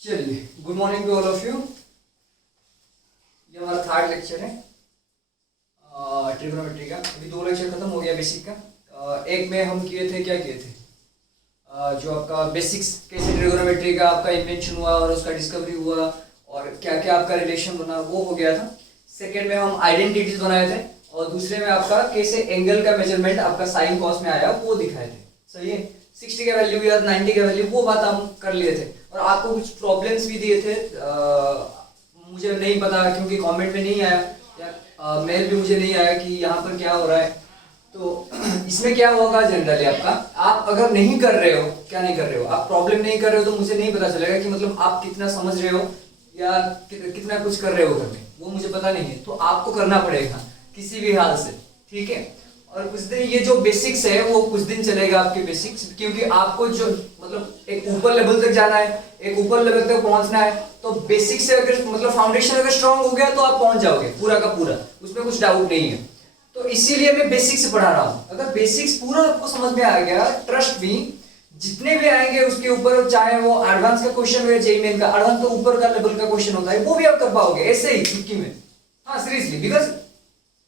चलिए, good morning to all of you. ये हमारा थर्ड लेक्चर है ट्रिग्नोमेट्री का। अभी दो लेक्चर खत्म हो गया बेसिक का। एक में हम किए थे, क्या किए थे, जो आपका बेसिक्स कैसे ट्रिग्नोमेट्री का आपका इन्वेंशन हुआ और उसका डिस्कवरी हुआ और क्या क्या आपका रिलेशन बना, वो हो गया था। सेकेंड में हम आइडेंटिटीज बनाए थे और दूसरे में आपका कैसे एंगल का मेजरमेंट आपका साइन कॉस में आया वो दिखाए थे। सही है, 60 का वैल्यू या 90 का वैल्यू वो बात हम कर लिए थे और आपको कुछ प्रॉब्लम्स भी दिए थे। मुझे नहीं पता क्योंकि कमेंट में नहीं आया या मेल भी मुझे नहीं आया कि यहाँ पर क्या हो रहा है। तो इसमें क्या होगा जनरली आपका, आप अगर नहीं कर रहे हो, क्या नहीं कर रहे हो, आप प्रॉब्लम नहीं कर रहे हो तो मुझे नहीं पता चलेगा कि मतलब आप कितना समझ रहे हो या कितना कुछ कर रहे हो घर में, वो मुझे पता नहीं है। तो आपको करना पड़ेगा किसी भी हाल से, ठीक है। और कुछ दिन ये जो बेसिक्स है वो कुछ दिन चलेगा आपके बेसिक्स, क्योंकि आपको जो मतलब एक ऊपर लेवल तक जाना है, एक ऊपर लेवल तक पहुंचना है। तो बेसिक से अगर मतलब फाउंडेशन अगर स्ट्रांग हो गया तो आप पहुंच जाओगे पूरा का पूरा, उसमें कुछ डाउट नहीं है। तो इसीलिए मैं बेसिक्स से पढ़ा रहा हूँ। अगर बेसिक्स पूरा आपको समझ में आ गया, ट्रस्ट मी, जितने भी आएंगे उसके ऊपर, चाहे वो एडवांस का क्वेश्चन हो या जेईई मेन का, एडवांस तो ऊपर का लेवल का क्वेश्चन होता है, वो भी आप कर पाओगे ऐसे ही चुटकी में। हाँ सीरियसली, बिकॉज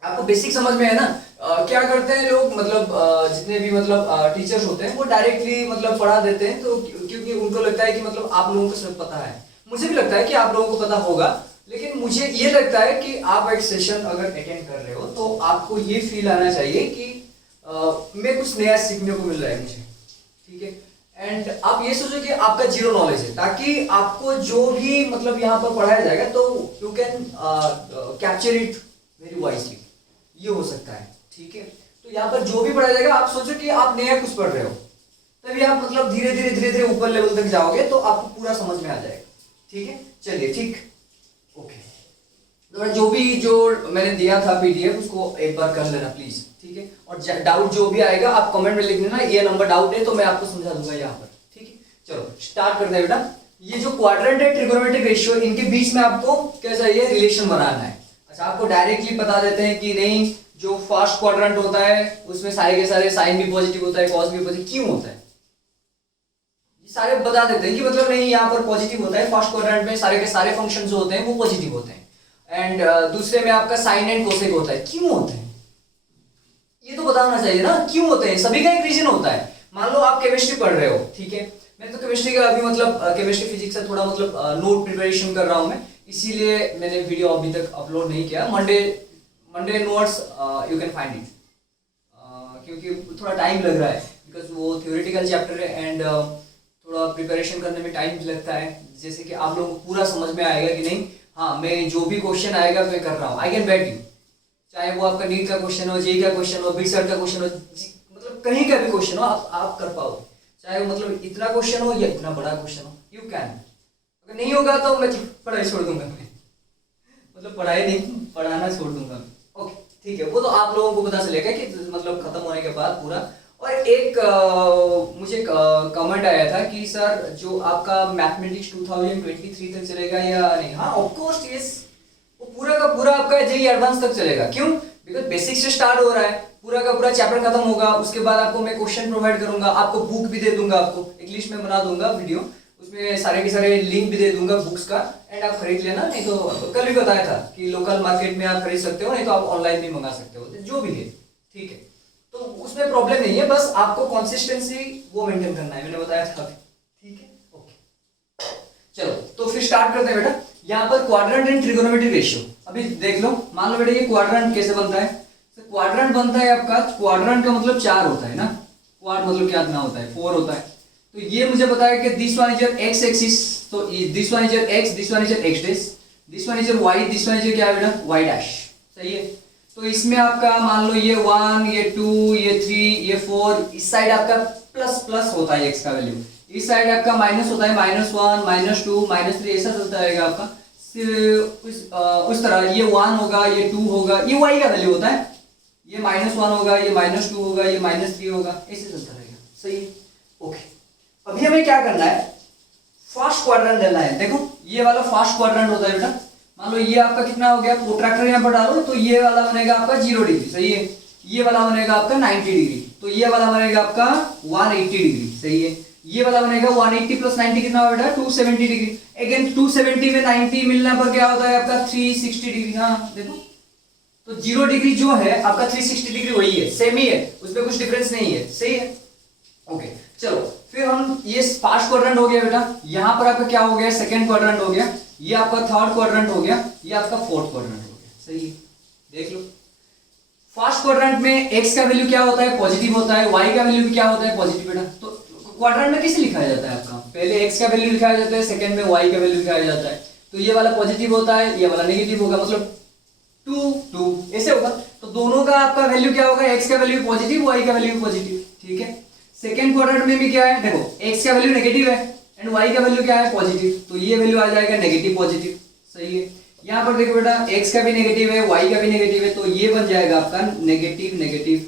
आपको बेसिक समझ में है ना। क्या करते हैं लोग, मतलब जितने भी मतलब टीचर्स होते हैं वो डायरेक्टली मतलब पढ़ा देते हैं, तो क्योंकि उनको लगता है कि मतलब आप लोगों को सब पता है। मुझे भी लगता है कि आप लोगों को पता होगा, लेकिन मुझे ये लगता है कि आप एक सेशन अगर अटेंड कर रहे हो तो आपको ये फील आना चाहिए कि मैं कुछ नया सीखने को मिल रहा है मुझे, ठीक है। एंड आप ये सोचो कि आपका जीरो नॉलेज है, ताकि आपको जो भी मतलब यहाँ पर पढ़ाया जाएगा तो you can capture it very wisely, ये हो सकता है, ठीक है। तो यहाँ पर जो भी पढ़ाया जाएगा आप सोचो कि आप नया कुछ पढ़ रहे हो, तभी आप मतलब धीरे धीरे ऊपर लेवल तक जाओगे तो आपको पूरा समझ में आ जाएगा, ठीक है। चलिए, ठीक, ओके। तो जो मैंने दिया था पीडीएफ, उसको एक बार कर लेना प्लीज, ठीक है। और डाउट जो भी आएगा आप कमेंट में लिख देना, ये नंबर डाउट है तो मैं आपको समझा दूंगा यहाँ पर, ठीक है। चलो स्टार्ट करते हैं बेटा। ये जो क्वाड्रेंट है, ट्रिगोनोमेट्रिक रेशियो, इनके बीच में आपको क्या चाहिए, रिलेशन बनाना है। अच्छा, आपको डायरेक्टली बता देते हैं कि नहीं, जो फर्स्ट क्वाड्रेंट होता है उसमें सारे के सारे साइन भी पॉजिटिव होता है, कॉस भी पॉजिटिव, क्यों होता है ये सारे बता देते हैं कि मतलब नहीं, यहाँ पर पॉजिटिव होता है फर्स्ट क्वाड्रेंट में, सारे के सारे फंक्शन जो होते हैं वो पॉजिटिव होते हैं। एंड दूसरे में आपका साइन एंड कोसेक होता है, क्यों होते हैं ये तो बताना चाहिए ना, क्यों होते हैं। सभी का एक रीजन होता है। मान लो आप केमिस्ट्री पढ़ रहे हो, ठीक है, मैं तो केमिस्ट्री का अभी मतलब केमिस्ट्री फिजिक्स से थोड़ा मतलब नोट प्रिपरेशन कर रहा हूँ मैं, इसीलिए मैंने वीडियो अभी तक अपलोड नहीं किया। Monday notes you can find it, क्योंकि थोड़ा टाइम लग रहा है, बिकॉज वो थ्योरेटिकल चैप्टर है एंड थोड़ा प्रिपरेशन करने में टाइम भी लगता है, जैसे कि आप लोगों को पूरा समझ में आएगा कि नहीं, हाँ मैं जो भी क्वेश्चन आएगा मैं कर रहा हूँ, आई कैन बेट यू, चाहे वो आपका नीट का क्वेश्चन हो, जेईई का क्वेश्चन हो, बीसेट का क्वेश्चन हो, मतलब कहीं का भी क्वेश्चन हो आप कर पाओगे, चाहे मतलब इतना क्वेश्चन हो या इतना बड़ा क्वेश्चन हो, यू कैन। अगर नहीं होगा तो मैं पढ़ाई छोड़ दूंगा, मैं मतलब पढ़ाई नहीं, पढ़ाना छोड़ दूंगा, ओके ठीक है। वो तो आप लोगों को पता चलेगा कि मतलब खत्म होने के बाद पूरा। और एक मुझे कमेंट आया था कि सर जो आपका मैथमेटिक्स 2023 तक चलेगा या नहीं। हाँ ऑफ कोर्स यस, वो पूरा का पूरा आपका जेईई एडवांस तक चलेगा। क्यों? बिकॉज बेसिक से स्टार्ट हो रहा है, पूरा का पूरा चैप्टर खत्म होगा, उसके बाद आपको मैं क्वेश्चन प्रोवाइड करूंगा, आपको बुक भी दे दूंगा, आपको एक लिस्ट में बना दूंगा वीडियो, उसमें सारे के सारे लिंक भी दे दूंगा बुक्स का, एंड आप खरीद लेना। नहीं तो कल भी बताया था कि लोकल मार्केट में आप खरीद सकते हो, नहीं तो आप ऑनलाइन भी मंगा सकते हो, जो भी है, ठीक है। तो उसमें प्रॉब्लम नहीं है, बस आपको कंसिस्टेंसी वो मेंटेन करना है, मैंने बताया था, ठीक है, ओके। चलो तो फिर स्टार्ट करते हैं बेटा। यहाँ पर क्वाड्रेंट एंड ट्रिगोनोमेट्रिक रेशियो अभी देख लो। मान लो बेटा ये क्वाड्रेंट कैसे बनता है, तो क्वाड्रेंट बनता है आपका, क्वाड्रेंट का मतलब 4 होता है ना, क्वाड मतलब क्या इतना होता है, 4 होता है। तो ये मुझे पता है कि this one is your X axis, तो this one is your X, this one is your X dash, this one is your Y, this one is your क्या है बेटा, वाई डैश, सही है। तो इसमें आपका मान लो ये 1, ये 2, ये 3, ये 4, इस साइड आपका प्लस प्लस होता है एक्स का वैल्यू, इस साइड आपका माइनस होता है, -1, -2, -3, ऐसा चलता रहेगा आपका। उस तरह ये 1 होगा, ये 2 होगा, ये y का वैल्यू होता है, ये -1 होगा, ये -2 होगा, ये -3 होगा, ऐसे चलता रहेगा, सही है, ओके। अभी हमें क्या करना है, फर्स्ट क्वाड्रेंट लेना है। देखो ये वाला फर्स्ट क्वाड्रेंट होता है बेटा, मान लो ये आपका कितना हो गया, प्रोट्रैक्टर यहाँ पर डालो तो ये वाला बनेगा आपका 0 डिग्री, सही है। ये वाला बनेगा आपका 90 डिग्री, तो ये वाला बनेगा आपका 180 डिग्री, सही है। ये वाला बनेगा 180 प्लस 90 कितना होगा बेटा 270 डिग्री। अगेन 270 में 90 मिलने पर क्या होता है आपका 360 डिग्री। हाँ देखो तो 0 डिग्री जो है आपका 360 डिग्री वही है, सेम ही है, उसमें कुछ डिफरेंस नहीं है, सही है। ओके चलो फिर हम ये फर्स्ट क्वाड्रेंट हो गया बेटा, यहाँ पर आपका क्या हो गया सेकंड क्वाड्रेंट हो गया, ये आपका थर्ड क्वाड्रेंट हो गया, ये आपका फोर्थ क्वाड्रेंट हो गया, सही है। देख लो फर्स्ट क्वाड्रेंट में x का वैल्यू क्या होता है पॉजिटिव होता है, y का वैल्यू भी क्या होता है पॉजिटिव बेटा। तो क्वाड्रेंट में किसे लिखाया जाता है आपका, पहले x का वैल्यू लिखाया जाता है, सेकंड में y का वैल्यू लिखाया जाता है। तो ये वाला पॉजिटिव होता है, ये वाला नेगेटिव होगा, मतलब 2 2 ऐसे होगा। तो दोनों का आपका वैल्यू क्या होगा, x का वैल्यू पॉजिटिव, y का वैल्यू पॉजिटिव, ठीक है। सेकंड क्वाड्रेंट में भी क्या है देखो, x का वैल्यू नेगेटिव है एंड y का वैल्यू क्या है पॉजिटिव, तो ये वैल्यू आ जाएगा नेगेटिव पॉजिटिव, सही है। यहाँ पर देखो बेटा x का भी नेगेटिव है, y का भी नेगेटिव है, तो ये बन जाएगा आपका नेगेटिव नेगेटिव।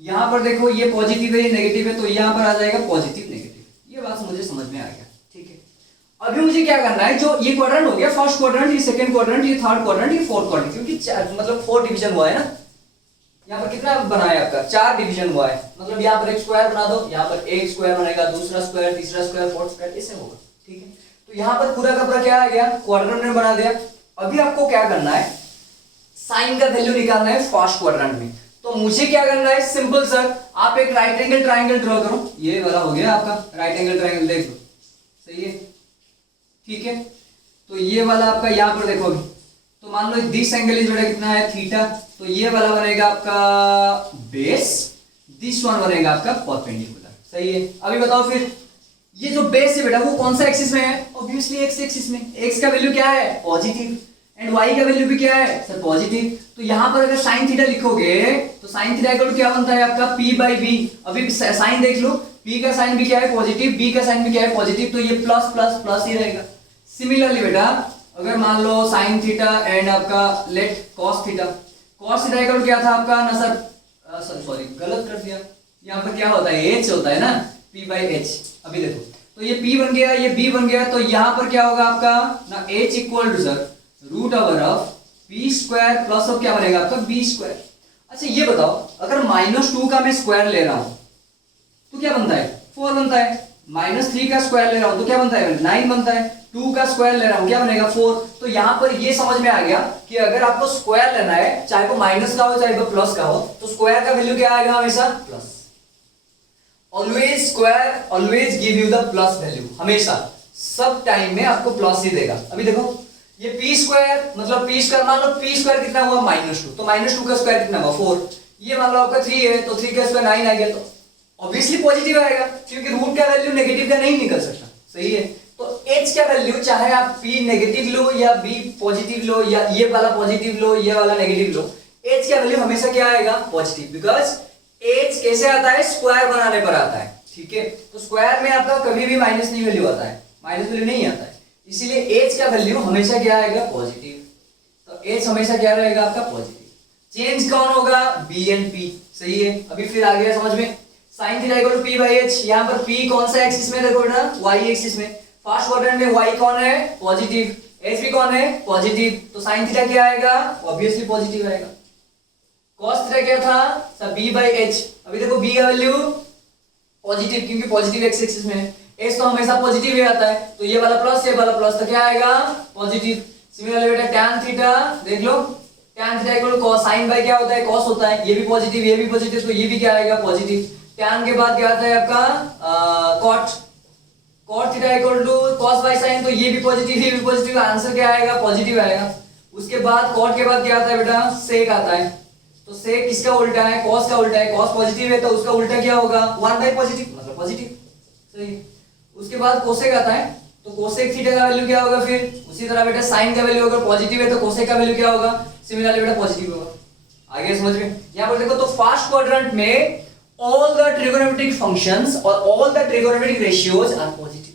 यहाँ पर देखो ये पॉजिटिव है, ये नेगेटिव है, तो यहाँ पर आ जाएगा पॉजिटिव नेगेटिव। ये बात मुझे समझ में आ गया, ठीक है। अभी मुझे क्या करना है, जो ये क्वाड्रेंट हो गया फर्स्ट क्वाड्रेंट, ये सेकंड क्वाड्रेंट, ये थर्ड क्वाड्रेंट, ये फोर्थ क्वाड्रेंट, क्योंकि मतलब 4 डिवीजन हुआ है ना। यहाँ पर कितना बना है आपका 4 डिवीजन हुआ है, मतलब यहाँ पर एक स्क्वायर बना दो, यहाँ पर एक स्क्वायर बनेगा, दूसरा स्क्वायर, तीसरा स्क्वायर, फोर्थ स्क्वायर, ऐसे होगा, ठीक है। तो यहाँ पर पूरा का पूरा क्या आ गया क्वाड्रेंट में बना दिया। अभी आपको क्या करना है, साइन का वैल्यू निकालना है फर्स्ट क्वाड्रेंट में। तो मुझे क्या करना है, सिंपल सर, आप एक राइट एंगल ट्राइंगल ड्रॉ करो। ये वाला हो गया आपका राइट एंगल ट्राइंगल, देख लो, सही है, ठीक है। तो ये वाला आपका यहाँ पर देखो, तो मान लो दिस एंगल इज बेटा कितना है थीटा, तो ये वाला बनेगा आपका बेस, दिस वन बनेगा आपका परपेंडिकुलर, सही है। अभी बताओ फिर ये जो बेस है बेटा वो कौन सा एक्सिस में है, ऑब्वियसली एक्स एक्सिस में। एक्स का वैल्यू क्या है पॉजिटिव एंड वाई का वैल्यू भी क्या है सर पॉजिटिव। तो यहां पर अगर साइन थीटा लिखोगे तो साइन थीटा इक्वल टू क्या बनता है आपका p बाई बी। अभी साइन देख लो, p का साइन भी क्या है पॉजिटिव, b का साइन भी क्या है पॉजिटिव, तो ये प्लस प्लस प्लस ही रहेगा। सिमिलरली बेटा अगर मान लो साइन थीटा एंड आपका let cos theta, cos theta equal to क्या था आपका ना सर सॉरी गलत कर दिया, यहाँ पर क्या होता है h होता है ना p बाई h। अभी देखो तो ये p बन गया, ये b बन गया, तो यहाँ पर क्या होगा आपका ना h equal to square root over of p square plus of क्या बनेगा आपका b स्क्वायर। अच्छा ये बताओ अगर -2 का मैं स्क्वायर ले रहा हूं तो क्या बनता है 4 बनता है, -3 का स्क्वायर ले रहा हूं तो क्या बनता है 9 बनता है, 2 का स्क्वायर ले रहा हूं क्या बनेगा 4। तो यहां पर ये समझ में आ गया कि अगर आपको स्क्वायर लेना है, चाहे वो माइनस का हो चाहे वो प्लस का हो, तो स्क्वायर का वैल्यू क्या आएगा हमेशा plus. Always square always give you the plus value, हमेशा सब टाइम में आपको प्लस ही देगा। अभी देखो ये p स्क्वायर मतलब p स्क्वायर, मान लो p स्क्वायर कितना हुआ -2, तो -2 का स्क्वायर कितना हुआ 4, ये मान लो आपका 3 है तो 3 का स्क्वायर 9 आ गया, तो ऑब्वियसली पॉजिटिव आएगा क्योंकि रूट का वैल्यू नेगेटिव का नहीं निकल सकता, सही है। तो h का वैल्यू चाहे आप p नेगेटिव लो या b पॉजिटिव लो या ये वाला पॉजिटिव लो ये वाला नेगेटिव लो, h का वैल्यू हमेशा क्या आएगा पॉजिटिव, बिकॉज h कैसे आता है स्क्वायर बनाने पर आता है, ठीक है। तो स्क्वायर में आपका कभी भी माइनस नहीं वैल्यू आता है, माइनस वैल्यू नहीं आता है, इसीलिए h का वैल्यू हमेशा क्या आएगा पॉजिटिव। तो h हमेशा क्या रहेगा आपका पॉजिटिव, चेंज कौन होगा b एंड p, सही है। अभी फिर आ गया समझ में, sin theta equal to p by h, यहां पर p कौन सा एक्सिस में देखो बेटा y एक्सिस में, फर्स्ट क्वाड्रेंट में y कौन है पॉजिटिव, h भी कौन है पॉजिटिव, तो sin थीटा क्या आएगा ऑब्वियसली पॉजिटिव आएगा। cos थीटा क्या था सब b बाई h, अभी देखो b का वैल्यू पॉजिटिव क्योंकि पॉजिटिव x एक्सिस में है, h तो हमेशा पॉजिटिव ही आता है, तो ये वाला प्लस ये वाला प्लस तो क्या आएगा पॉजिटिव। सिमिलरली बेटा tan थीटा देख लो, tan theta equal to cos, sin by क्या होता है cos होता है, ये भी पॉजिटिव ये भी पॉजिटिव, तो ये भी क्या आएगा पॉजिटिव। tan के बाद क्या आता है आपका cot, cot theta equal to cos by sin, तो ये भी पॉजिटिव ये भी पॉजिटिव, आंसर क्या आएगा पॉजिटिव आएगा। उसके बाद cot के बाद क्या आता है बेटा sec आता है, तो sec किसका उल्टा है cos का उल्टा है, cos पॉजिटिव है तो उसका उल्टा क्या होगा 1 बाय पॉजिटिव मतलब पॉजिटिव, सही। उसके बाद cosec आता है, तो cosec थीटा का वैल्यू क्या होगा, फिर उसी तरह बेटा sin का वैल्यू अगर पॉजिटिव है तो cosec का वैल्यू क्या होगा सिमिलरली बेटा पॉजिटिव होगा। आगे समझ में, यहां पर देखो तो फर्स्ट क्वाड्रेंट में all the trigonometric functions और all the trigonometric ratios are positive,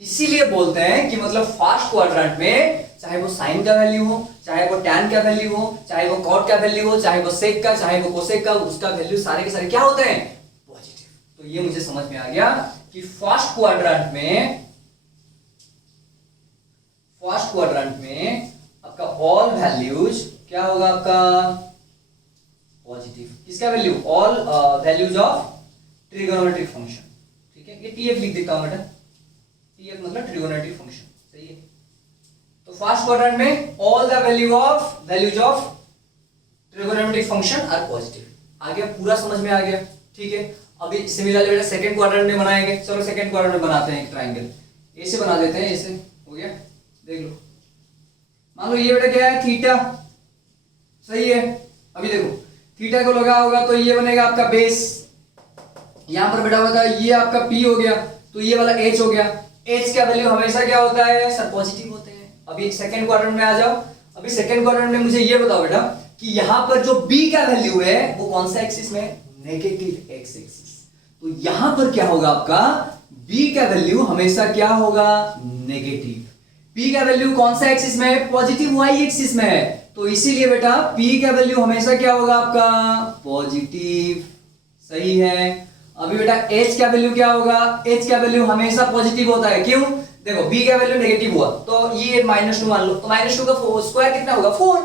इसीलिए बोलते हैं कि मतलब फर्स्ट क्वाड्रेंट में चाहे वो साइन का वैल्यू हो, चाहे वो tan का वैल्यू हो, चाहे वो cot का वैल्यू हो, चाहे वो sec का, चाहे वो cosec का, उसका वैल्यू सारे के सारे क्या होते हैं पॉजिटिव। तो ये मुझे समझ में आ गया कि फर्स्ट क्वाड्रेंट में आपका ऑल वैल्यूज क्या होगा आपका पॉजिटिव, किसका value all values of trigonometric function, ठीक है, ये टीएफ लिख देता हूं बेटा, टीएफ मतलब ट्रिगोनोमेट्रिक फंक्शन, सही है। तो फर्स्ट क्वाड्रेंट में all the values of trigonometric function are positive. आ गया, पूरा समझ में आ गया, ठीक है। अभी सिमिलरली बेटा सेकंड क्वाड्रेंट में बनाएंगे, चलो सेकंड क्वाड्रेंट में बनाते हैं एक ट्रायंगल, ऐसे बना देते हैं, ऐसे हो गया, देख लो। मान लो ये बेटा क्या है, थीटा, सही है। अभी देखो थीटा को लगा होगा तो ये बनेगा आपका बेस, यहां पर बेटा होता है ये आपका P हो गया, तो ये वाला H हो गया। H का वैल्यू हमेशा क्या होता है सर, पॉजिटिव होते हैं। अभी सेकंड क्वाड्रेंट में आ जाओ। अभी सेकंड क्वाड्रेंट में मुझे ये बताओ बेटा कि यहां पर जो B का वैल्यू है वो कौन सा एक्सिस में, नेगेटिव एक्स एक्सिस। तो यहां पर क्या होगा आपका, B का वैल्यू हमेशा क्या होगा, नेगेटिव। P का वैल्यू कौन सा एक्सिस में है, पॉजिटिव y एक्सिस में है, तो इसीलिए बेटा P का वैल्यू हमेशा क्या होगा आपका, पॉजिटिव, सही है। अभी बेटा H का वैल्यू क्या होगा, H का वैल्यू हमेशा पॉजिटिव होता है, क्यों, देखो B का वैल्यू नेगेटिव हुआ तो ये -2 मान लो, तो -2 का स्क्वायर कितना होगा, 4,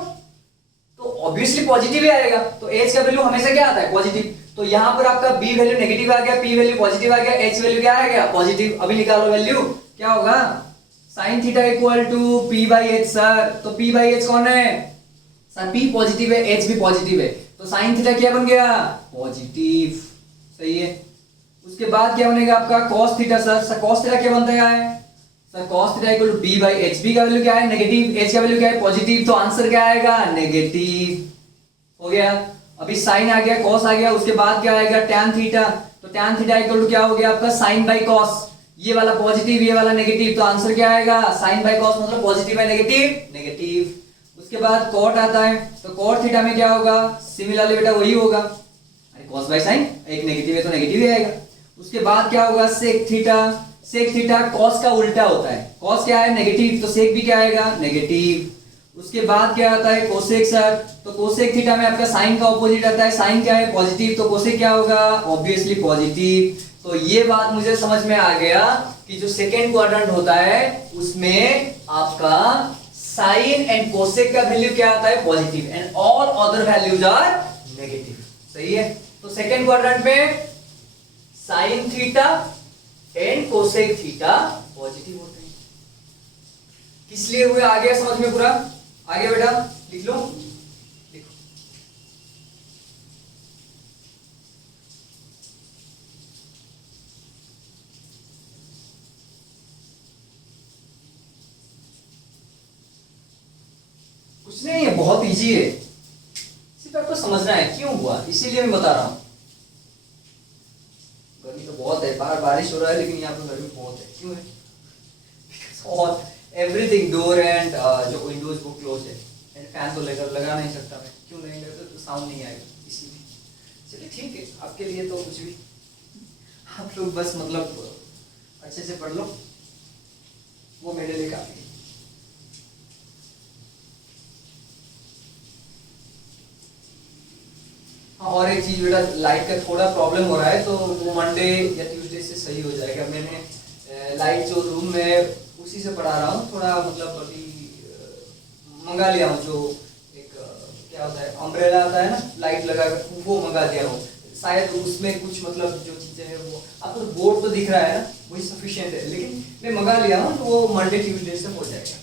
तो ऑब्वियसली पॉजिटिव ही आएगा। तो H का वैल्यू हमेशा क्या आता है, पॉजिटिव। तो यहां पर आपका B वैल्यू नेगेटिव आ गया, P वैल्यू पॉजिटिव आ गया, H वैल्यू क्या आ गया, पॉजिटिव। अभी निकालो वैल्यू, क्या होगा, sin theta equal to P by H। Sir तो P बाई H कौन है सर, P पॉजिटिव है, H भी पॉजिटिव है, तो sin थीटा क्या बन गया, पॉजिटिव, सही है। उसके बाद क्या बनेगा आपका cos theta. Sir cos theta क्या बनता है sir, cos theta equal to B by H। B का वैल्यू क्या है, नेगेटिव, H का वैल्यू क्या है, पॉजिटिव, तो आंसर क्या आएगा, नेगेटिव, हो गया। अभी sin आ गया, cos आ गया, उसके बाद क्या आएगा, tan थीटा, तो tan थीटा इक्वल टू क्या हो गया आपका, sin बाई cos। ये वाला पॉजिटिव, ये वाला नेगेटिव, तो आंसर क्या आएगा, sin बाई cos मतलब पॉजिटिव है नेगेटिव, नेगेटिव। उसके बाद cot आता है, तो cot थीटा में क्या होगा, सिमिलरली बेटा वही होगा, अरे cos बाई sin, एक नेगेटिव है तो नेगेटिव ही आएगा। उसके बाद क्या होगा, sec theta. sec theta cos का उल्टा होता है, cos क्या है, नेगेटिव, तो sec भी क्या आएगा, नेगेटिव। उसके बाद क्या आता है, cosec। सर तो cosec थीटा में आपका sin का ऑपोजिट आता है, sin क्या है, पॉजिटिव, तो cosec क्या होगा, ऑब्वियसली पॉजिटिव। तो ये बात मुझे समझ में आ गया कि जो सेकेंड क्वाड्रेंट होता है उसमें आपका साइन एंड कोसेक का वैल्यू क्या आता है, positive, and all other values are negative, सही है। तो सेकेंड क्वाड्रेंट में sine theta and cosec theta positive होते हैं। किस लिए हुए, आ गया समझ में पूरा, आ गया बेटा, लिख लो, लिखो। कुछ नहीं है, बहुत इजी है, सिर्फ आपको समझना है क्यों हुआ, इसीलिए मैं बता रहा हूं। गर्मी तो बहुत है, बाहर बारिश हो रहा है लेकिन यहाँ पे गर्मी बहुत है, क्यों है, और एवरीथिंग डोर एंड जो विंडोज वो क्लोज है, एंड फैन तो लगा नहीं सकता मैं, क्यों नहीं लगा तो साउंड नहीं आएगा, इसीलिए। चलिए ठीक है, आपके लिए तो कुछ भी, आप लोग बस मतलब अच्छे से पढ़ लो, वो मेरे लिए काफी है। हाँ, और एक चीज बेटा, लाइट का थोड़ा प्रॉब्लम हो रहा है, तो वो मंडे या ट्यूसडे से सही हो जाएगा। मैंने लाइट जो रूम में उसी से पढ़ा रहा हूँ, थोड़ा मतलब अभी मंगा लिया हूँ, जो एक क्या होता है अम्ब्रेला आता है ना लाइट लगा कर, वो मंगा दिया हूँ, शायद उसमें कुछ मतलब जो चीजें हैं वो आपको बोर्ड तो दिख रहा है ना, वही सफिशिएंट है, लेकिन मैं मंगा लिया हूँ तो वो मंडे ट्यूसडे से हो जाएगा।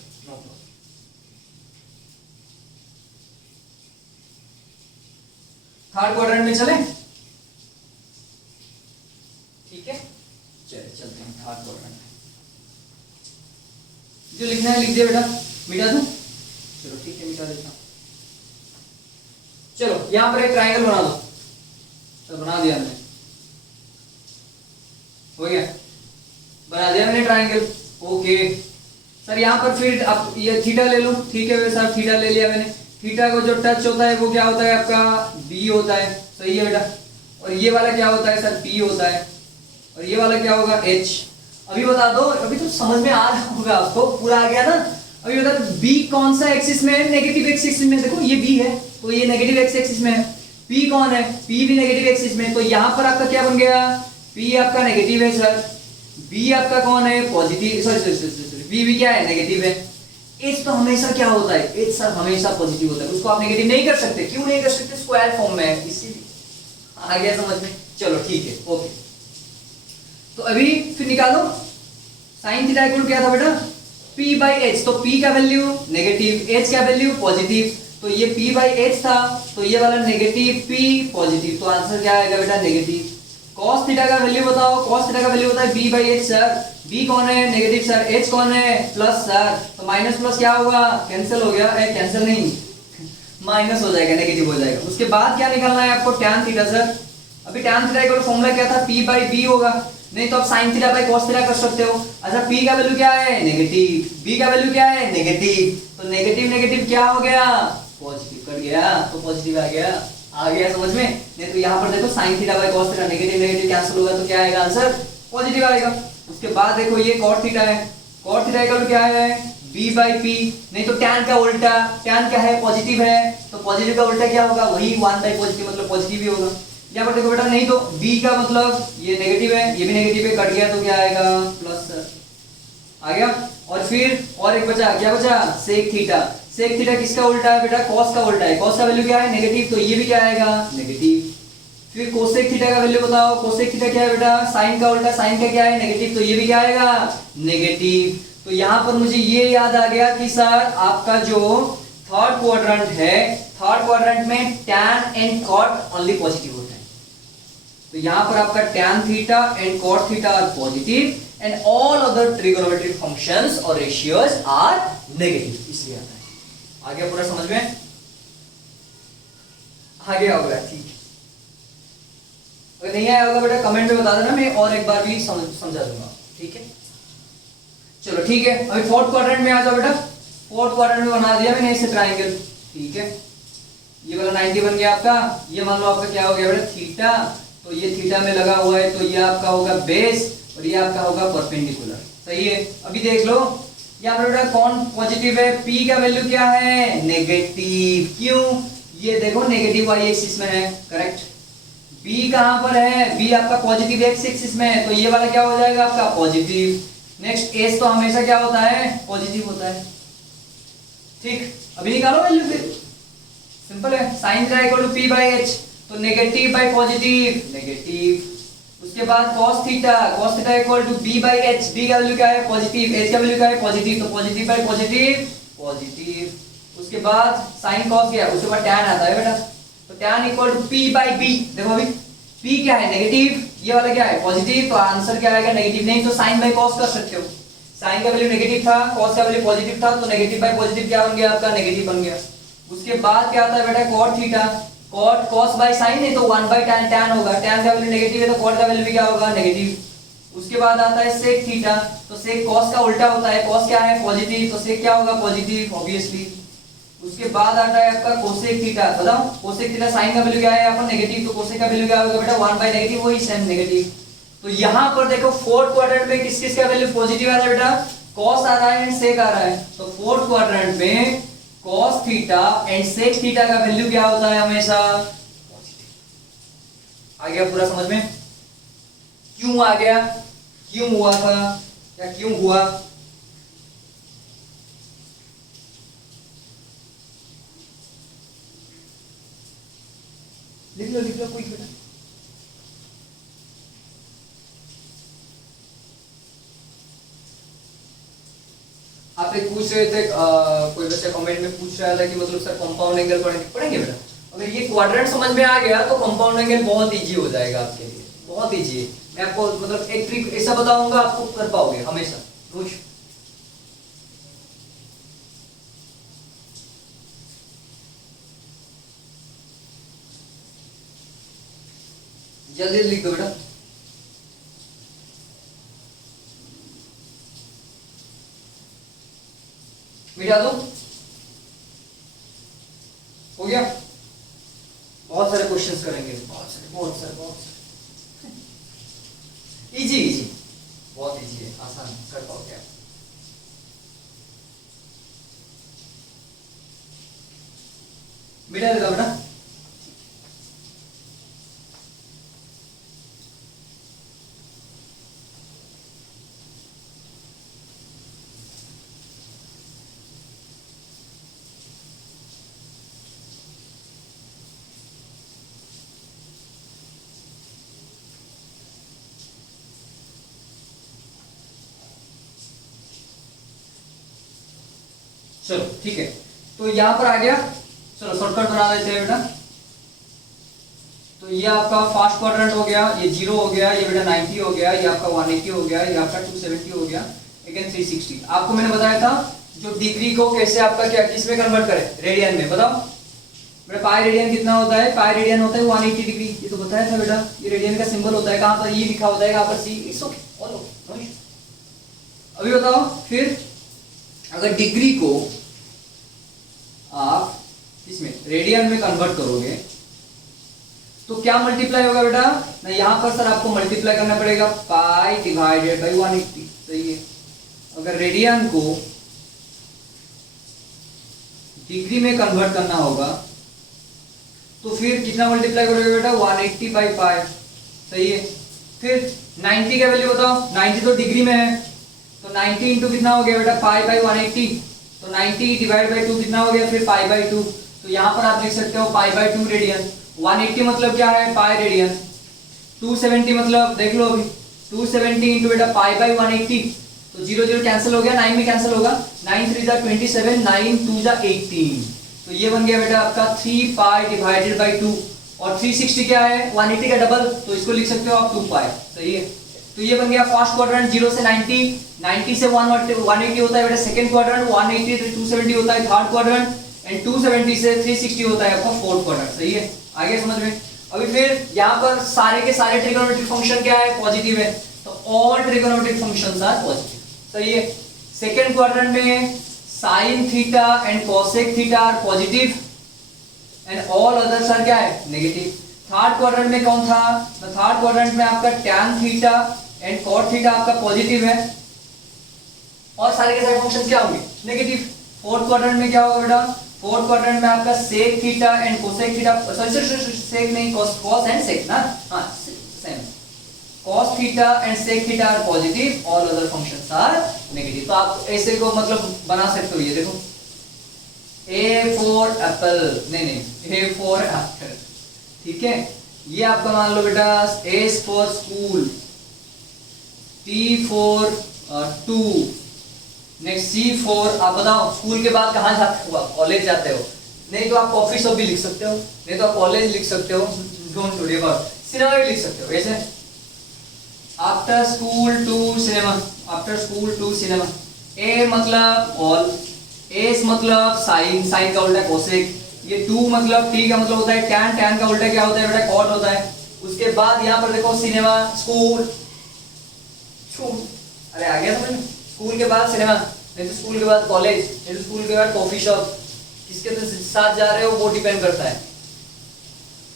थर्ड क्वाड्रेंट में चले, ठीक है, चलिए चलते हैं थर्ड क्वाड्रेंट में। जो लिखना है लिख दिया बेटा, मिटा दूं, चलो ठीक है मिटा देता हूं। चलो यहां पर एक ट्रायंगल बना दो, तो बना दिया मैंने, हो गया, बना दिया मैंने ट्रायंगल, ओके। सर यहां पर फिर आप ये थीटा ले लो, ठीक है सर, थीटा ले लिया मैंने। थीटा को जो टच होता है वो क्या होता है आपका, बी होता है, सही है बेटा। और ये वाला क्या होता है सर, पी होता है, और ये वाला क्या होगा, एच। अभी बता दो, अभी तो समझ में आ रहा होगा आपको, पूरा आ गया ना। अभी बता दो बी कौन सा एक्सिस में है, नेगेटिव एक्स एक्सिस में, देखो ये बी है तो ये नेगेटिव एक्स एक्सिस में है। पी कौन है, पी भी नेगेटिव एक्सिस में, तो यहां पर आपका क्या बन गया, पी आपका नेगेटिव है सर, बी आपका कौन है, पॉजिटिव, सॉरी बी भी क्या है, नेगेटिव है। एच तो हमेशा क्या होता है, एच सर हमेशा पॉजिटिव होता है, उसको आप नेगेटिव नहीं कर सकते, क्यों नहीं कर सकते, स्क्वायर फॉर्म में है, इसीलिए। आ गया समझ में, चलो ठीक है, ओके। तो अभी फिर निकालो साइन थीटा इक्वल क्या था बेटा, p बाई एच। तो p का वैल्यू नेगेटिव, h का वैल्यू पॉजिटिव, तो ये p बाई एच था, तो ये वाला नेगेटिव p पॉजिटिव, तो आंसर क्या आएगा बेटा नेगेटिव। cos थीटा का वैल्यू बताओ, cos थीटा का वैल्यू होता है b by H sir, b कौन है नेगेटिव सर, h कौन है प्लस सर, तो माइनस प्लस क्या होगा कैंसिल हो गया, कैंसिल नहीं माइनस हो जाएगा, नेगेटिव हो जाएगा। उसके बाद क्या निकालना है आपको, tan थीटा सर। अभी tan थीटा का फॉर्मूला क्या था, p बाई b होगा, नहीं तो आप sin theta by cos theta कर सकते हो। अच्छा p का वैल्यू क्या है नेगेटिव, b का वैल्यू क्या है नेगेटिव, तो नेगेटिव नेगेटिव क्या हो गया पॉजिटिव, कट गया तो पॉजिटिव आ गया समझ में। नहीं तो यहाँ पर देखो sin theta by cos theta negative negative cancel होगा तो क्या आएगा आंसर पॉजिटिव आएगा। उसके बाद देखो ये cot थीटा है, cot थीटा का क्या है b बाई p, नहीं तो tan का उल्टा, tan क्या है पॉजिटिव है, तो पॉजिटिव का उल्टा क्या होगा वही 1 बाई पॉजिटिव मतलब पॉजिटिव ही होगा। यहाँ पर देखो बेटा, नहीं तो b का मतलब ये नेगेटिव है, ये भी नेगेटिव है, कट गया तो क्या आएगा प्लस आ गया। और फिर और एक बचा, क्या बचा sec थीटा, sec थीटा किसका उल्टा है बेटा cos का उल्टा है, cos का वैल्यू क्या है नेगेटिव, तो ये भी क्या आएगा नेगेटिव। फिर cosec थीटा का वैल्यू बताओ, cosec थीटा क्या है बेटा sin का उल्टा, sin का क्या है नेगेटिव, तो ये भी क्या आएगा नेगेटिव। तो यहाँ पर मुझे ये याद आ गया कि सर आपका जो थर्ड क्वाड्रेंट है, थर्ड क्वाड्रेंट में tan and cot only positive होता है। तो यहाँ पर आपका tan theta and cot theta are positive and all other trigonometric functions और रेशियोज आर नेगेटिव, इसलिए आता है। आ गया पूरा समझ में, आ गया होगा ठीक है। अगर नहीं आया होगा बेटा कमेंट में बता देना, मैं और एक बार भी समझा दूंगा ठीक है। चलो ठीक है, अभी फोर्थ क्वाड्रेंट में आ जाओ बेटा। फोर्थ क्वाड्रेंट में बना दिया मैंने इसे ट्राइंगल, ठीक है। ये वाला 90 बन गया आपका, ये मान लो आपका क्या हो गया बेटा थीटा, तो ये थीटा में लगा हुआ है, तो ये आपका होगा बेस और ये आपका होगा परपेंडिकुलर, सही है। अभी देख लो यहाँ पर बेटा कौन पॉजिटिव है, p का वैल्यू क्या है नेगेटिव, क्यों ये देखो नेगेटिव y एक्सिस में है, करेक्ट। b कहां पर है, b आपका पॉजिटिव x एक्सिस में है, तो ये वाला क्या हो जाएगा आपका पॉजिटिव। नेक्स्ट s तो हमेशा क्या होता है पॉजिटिव होता है, ठीक। अभी निकालो वैल्यू, फिर सिंपल है, sin theta equal to p by h, तो नेगेटिव बाई पॉजिटिव नेगेटिव। उसके बाद cos theta equal to b by h, b का वैल्यू क्या है पॉजिटिव, h का वैल्यू क्या है पॉजिटिव, तो पॉजिटिव बाई पॉजिटिव पॉजिटिव। उसके बाद sin cos गया, उसके बाद tan आता है बेटा, तो tan equal to p by b। देखो अभी p क्या है नेगेटिव, ये वाला क्या है पॉजिटिव, तो आंसर क्या आएगा नेगेटिव। नहीं तो sin बाई cos कर सकते हो, sin का वैल्यू नेगेटिव था, cos का वैल्यू पॉजिटिव था, तो नेगेटिव बाई पॉजिटिव क्या बन गया आपका नेगेटिव बन गया। उसके बाद क्या आता है बेटा cot theta, cot cos by sin है तो 1 बाई tan होगा, tan का वैल्यू नेगेटिव है तो cot का वैल्यू भी क्या होगा नेगेटिव। उसके बाद आता है sec थीटा, तो sec cos का उल्टा होता है, cos क्या है पॉजिटिव, तो sec क्या होगा पॉजिटिव ऑब्वियसली। उसके बाद आता है आपका cosec थीटा, बताओ cosec थीटा sin का वैल्यू क्या है यहाँ पर नेगेटिव, तो cosec का वैल्यू क्या होगा बेटा 1 बाई नेगेटिव, वही सेम नेगेटिव। तो यहाँ पर देखो फोर्थ क्वाड्रेंट में किस किस का वैल्यू पॉजिटिव आ रहा है बेटा, cos आ रहा है एंड sec आ रहा है, तो फोर्थ क्वाड्रेंट में cos theta and sec theta का वैल्यू क्या होता है हमेशा पॉजिटिव। आ गया पूरा समझ में, क्यों आ गया, क्यों हुआ था या क्यों हुआ। लिख लो कोई बेटा। आप एक पूछ रहे थे कोई बच्चा कमेंट में पूछ रहा था कि मतलब सर कंपाउंड एंगल पढ़ेंगे बेटा। अगर ये क्वाड्रेंट समझ में आ गया तो कंपाउंड एंगल बहुत इजी हो जाएगा आपके लिए, बहुत इजी है। मैं आपको मतलब एक ट्रिक ऐसा बताऊंगा आपको कर पाओगे हमेशा खुश। जल्दी लिख दो बेटा। मिटा दो, हो गया। बहुत सारे क्वेश्चंस करेंगे, बहुत सारे इजी बहुत इजी है, आसान कर पाओगे आप। मिटा देगा बेटा। चलो ठीक है, तो यहाँ पर आ गया। चलो शॉर्टकट बना देते हैं बेटा। तो ये आपका फर्स्ट क्वाड्रेंट हो गया, ये 0 हो गया, ये बेटा 90 हो गया, ये आपका 180 हो गया, ये आपका 270 हो गया, अगेन 360। आपको मैंने बताया था जो डिग्री को कैसे आपका क्या किस में कन्वर्ट करें, रेडियन में। बताओ बेटा, पाई रेडियन कितना होता है? पाई रेडियन होता है 180 डिग्री। ये तो बताया था बेटा, ये रेडियन का सिंबल होता है। कहाँ पर ये लिखा होता है, कहाँ पर C. It's okay, all okay, no issue. अभी बताओ फिर, अगर डिग्री को आप इसमें रेडियन में कन्वर्ट करोगे तो क्या मल्टीप्लाई होगा बेटा ना? यहां पर सर आपको मल्टीप्लाई करना पड़ेगा पाई डिवाइडेड बाई 180। सही है। अगर रेडियन को डिग्री में कन्वर्ट करना होगा तो फिर कितना मल्टीप्लाई करोगे बेटा? 180 बाई पाई। सही है। फिर 90 का वैल्यू बताओ। 90 तो डिग्री में है, तो 90 इंटू कितना हो गया बेटा? Pi by 180। तो 90 डिवाइड बाई 2 कितना हो गया? फिर पाई बाई 2। तो यहां पर आप लिख सकते हो पाई बाई 2 रेडियन। 180 मतलब क्या है? Pi radian. 270 मतलब देख लो अभी, 270 इंटू बेटा पाई बाई 180। तो 0 0 कैंसिल हो गया, 9 में कैंसिल होगा। 9 3 जा 27, 9 2 जा 18। तो ये बन गया बेटा आपका 3 पाई डिवाइडेड बाई 2। और 360 क्या है? 180 का डबल, तो इसको लिख सकते हो आप 2 पाई। सही है। तो ये बन गया फर्स्ट क्वाड्रेंट 0 से 90, 90 से 180 होता है बेटा सेकंड क्वाड्रेंट, 180 से 270 होता है थर्ड क्वाड्रेंट, एंड 270 से 360 होता है आपका फोर्थ क्वाड्रेंट। सही है। आगे समझ में। अभी फिर यहाँ पर सारे के सारे ट्रिगोनोमेट्रिक फंक्शन क्या है? पॉजिटिव है। तो all trigonometric functions are positive. सही है। सेकंड क्वाड्रेंट में sine theta and cosec theta are positive and all others are क्या है? नेगेटिव। थर्ड क्वाड्रेंट में कौन था? थर्ड क्वाड्रेंट में आपका tan theta and cot theta आपका पॉजिटिव है और सारे के सारे फंक्शंस क्या होंगे? नेगेटिव। फोर्थ क्वाड्रेंट में क्या होगा बेटा? फोर्थ क्वाड्रेंट में आपका sec theta and cosec theta, sorry sec नहीं, कॉस एंड सेक ना, हाँ same. cos theta and sec theta are positive, all other functions are negative. तो आप ऐसे को मतलब बना सकते हो। ये देखो A फॉर एप्पल, नहीं A फॉर एप्पल, ठीक है। ये आपका मान लो बेटा S for school, T for two, next C for, आप बताओ स्कूल के बाद कहाँ जाते हो? आप कॉलेज जाते हो। नहीं तो आप कॉफी शॉप भी लिख सकते हो, नहीं तो आप कॉलेज लिख सकते हो, डोंट वरी अबाउट, सिनेमा भी लिख सकते हो ऐसे। After school to cinema, after school to cinema. A मतलब ऑल, एस मतलब साइन, साइन का उल्टा कोसेक, ये टू मतलब टी का मतलब होता है टैन, टैन का उल्टा क्या होता है बेटा? कॉट होता है। उसके बाद यहाँ पर देखो सिनेमा, स्कूल, अरे आ गया समझ में? स्कूल के बाद सिनेमा, नहीं तो स्कूल के बाद कॉलेज, नहीं तो स्कूल के बाद कॉफी शॉप। किसके तो साथ जा रहे हो वो डिपेंड करता है।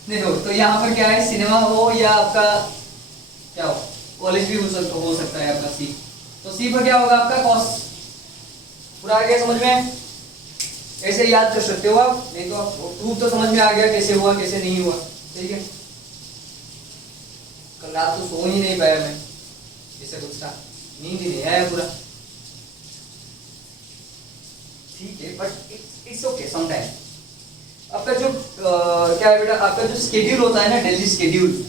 देखो तो यहाँ पर क्या है? सिनेमा हो या आपका क्या हो, कॉलेज भी हो सकता है आपका सी। तो सी पर क्या होगा आपका? कॉस। पूरा आ गया समझ में? ऐसे याद कर सकते हो आप, नहीं तो आप प्रूफ तो समझ में आ गया कैसे हुआ कैसे नहीं हुआ। ठीक है। कल रात तो सो ही नहीं पाया मैं, ऐसे कुछ था, नींद ही नहीं आया पूरा। ठीक है, बट इट्स ओके समटाइम। आपका जो क्या है बेटा, आपका जो स्केड्यूल होता है ना, डेली स्केड्यूल,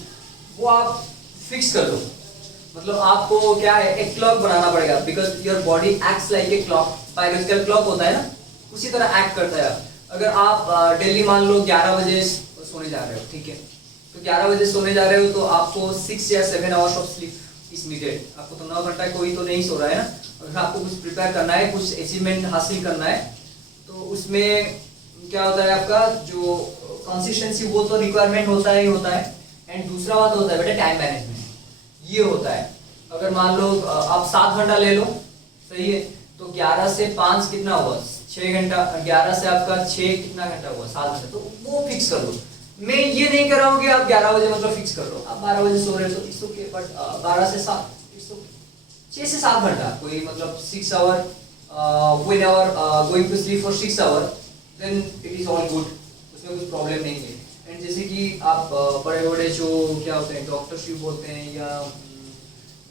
वो आप फिक्स कर दो। मतलब आपको क्या है, एक क्लॉक बनाना पड़ेगा, because your body acts like a clock. Biological clock होता है ना, उसी तरह एक्ट करता है। अगर आप डेली मान लो 11 बजे सोने जा रहे हो, ठीक है, तो 11 बजे सोने जा रहे हो तो आपको 6 या 7 hours of sleep is needed. आपको तो 9 घंटा कोई तो नहीं सो रहा है ना। अगर आपको कुछ प्रिपेयर करना है, कुछ अचीवमेंट हासिल करना है, तो उसमें क्या होता है आपका जो कंसिस्टेंसी, वो तो रिक्वायरमेंट होता ही होता है। एंड दूसरा बात होता है बेटा टाइम मैनेजमेंट, ये होता है। अगर मान लो आप 7 घंटा ले लो, सही है, तो 11 से 5 कितना हुआ? 6 घंटा। 11 से आपका 6 कितना घंटा हुआ? 7 घंटा। तो वो फिक्स कर दो। मैं ये नहीं कर रहा हूँ कि आप 11 बजे मतलब फिक्स कर लो। आप 12 बजे सो रहे हो तो इट्स ओके, बट 12 से 7 इट्स ओके। 6 से 7 घंटा, कोई मतलब 6 our, whenever going to sleep for 6 hours, then it is all good, उसमें कुछ प्रॉब्लम नहीं है। एंड जैसे कि आप बड़े बड़े जो क्या होते हैं, डॉक्टर्स भी बोलते हैं, या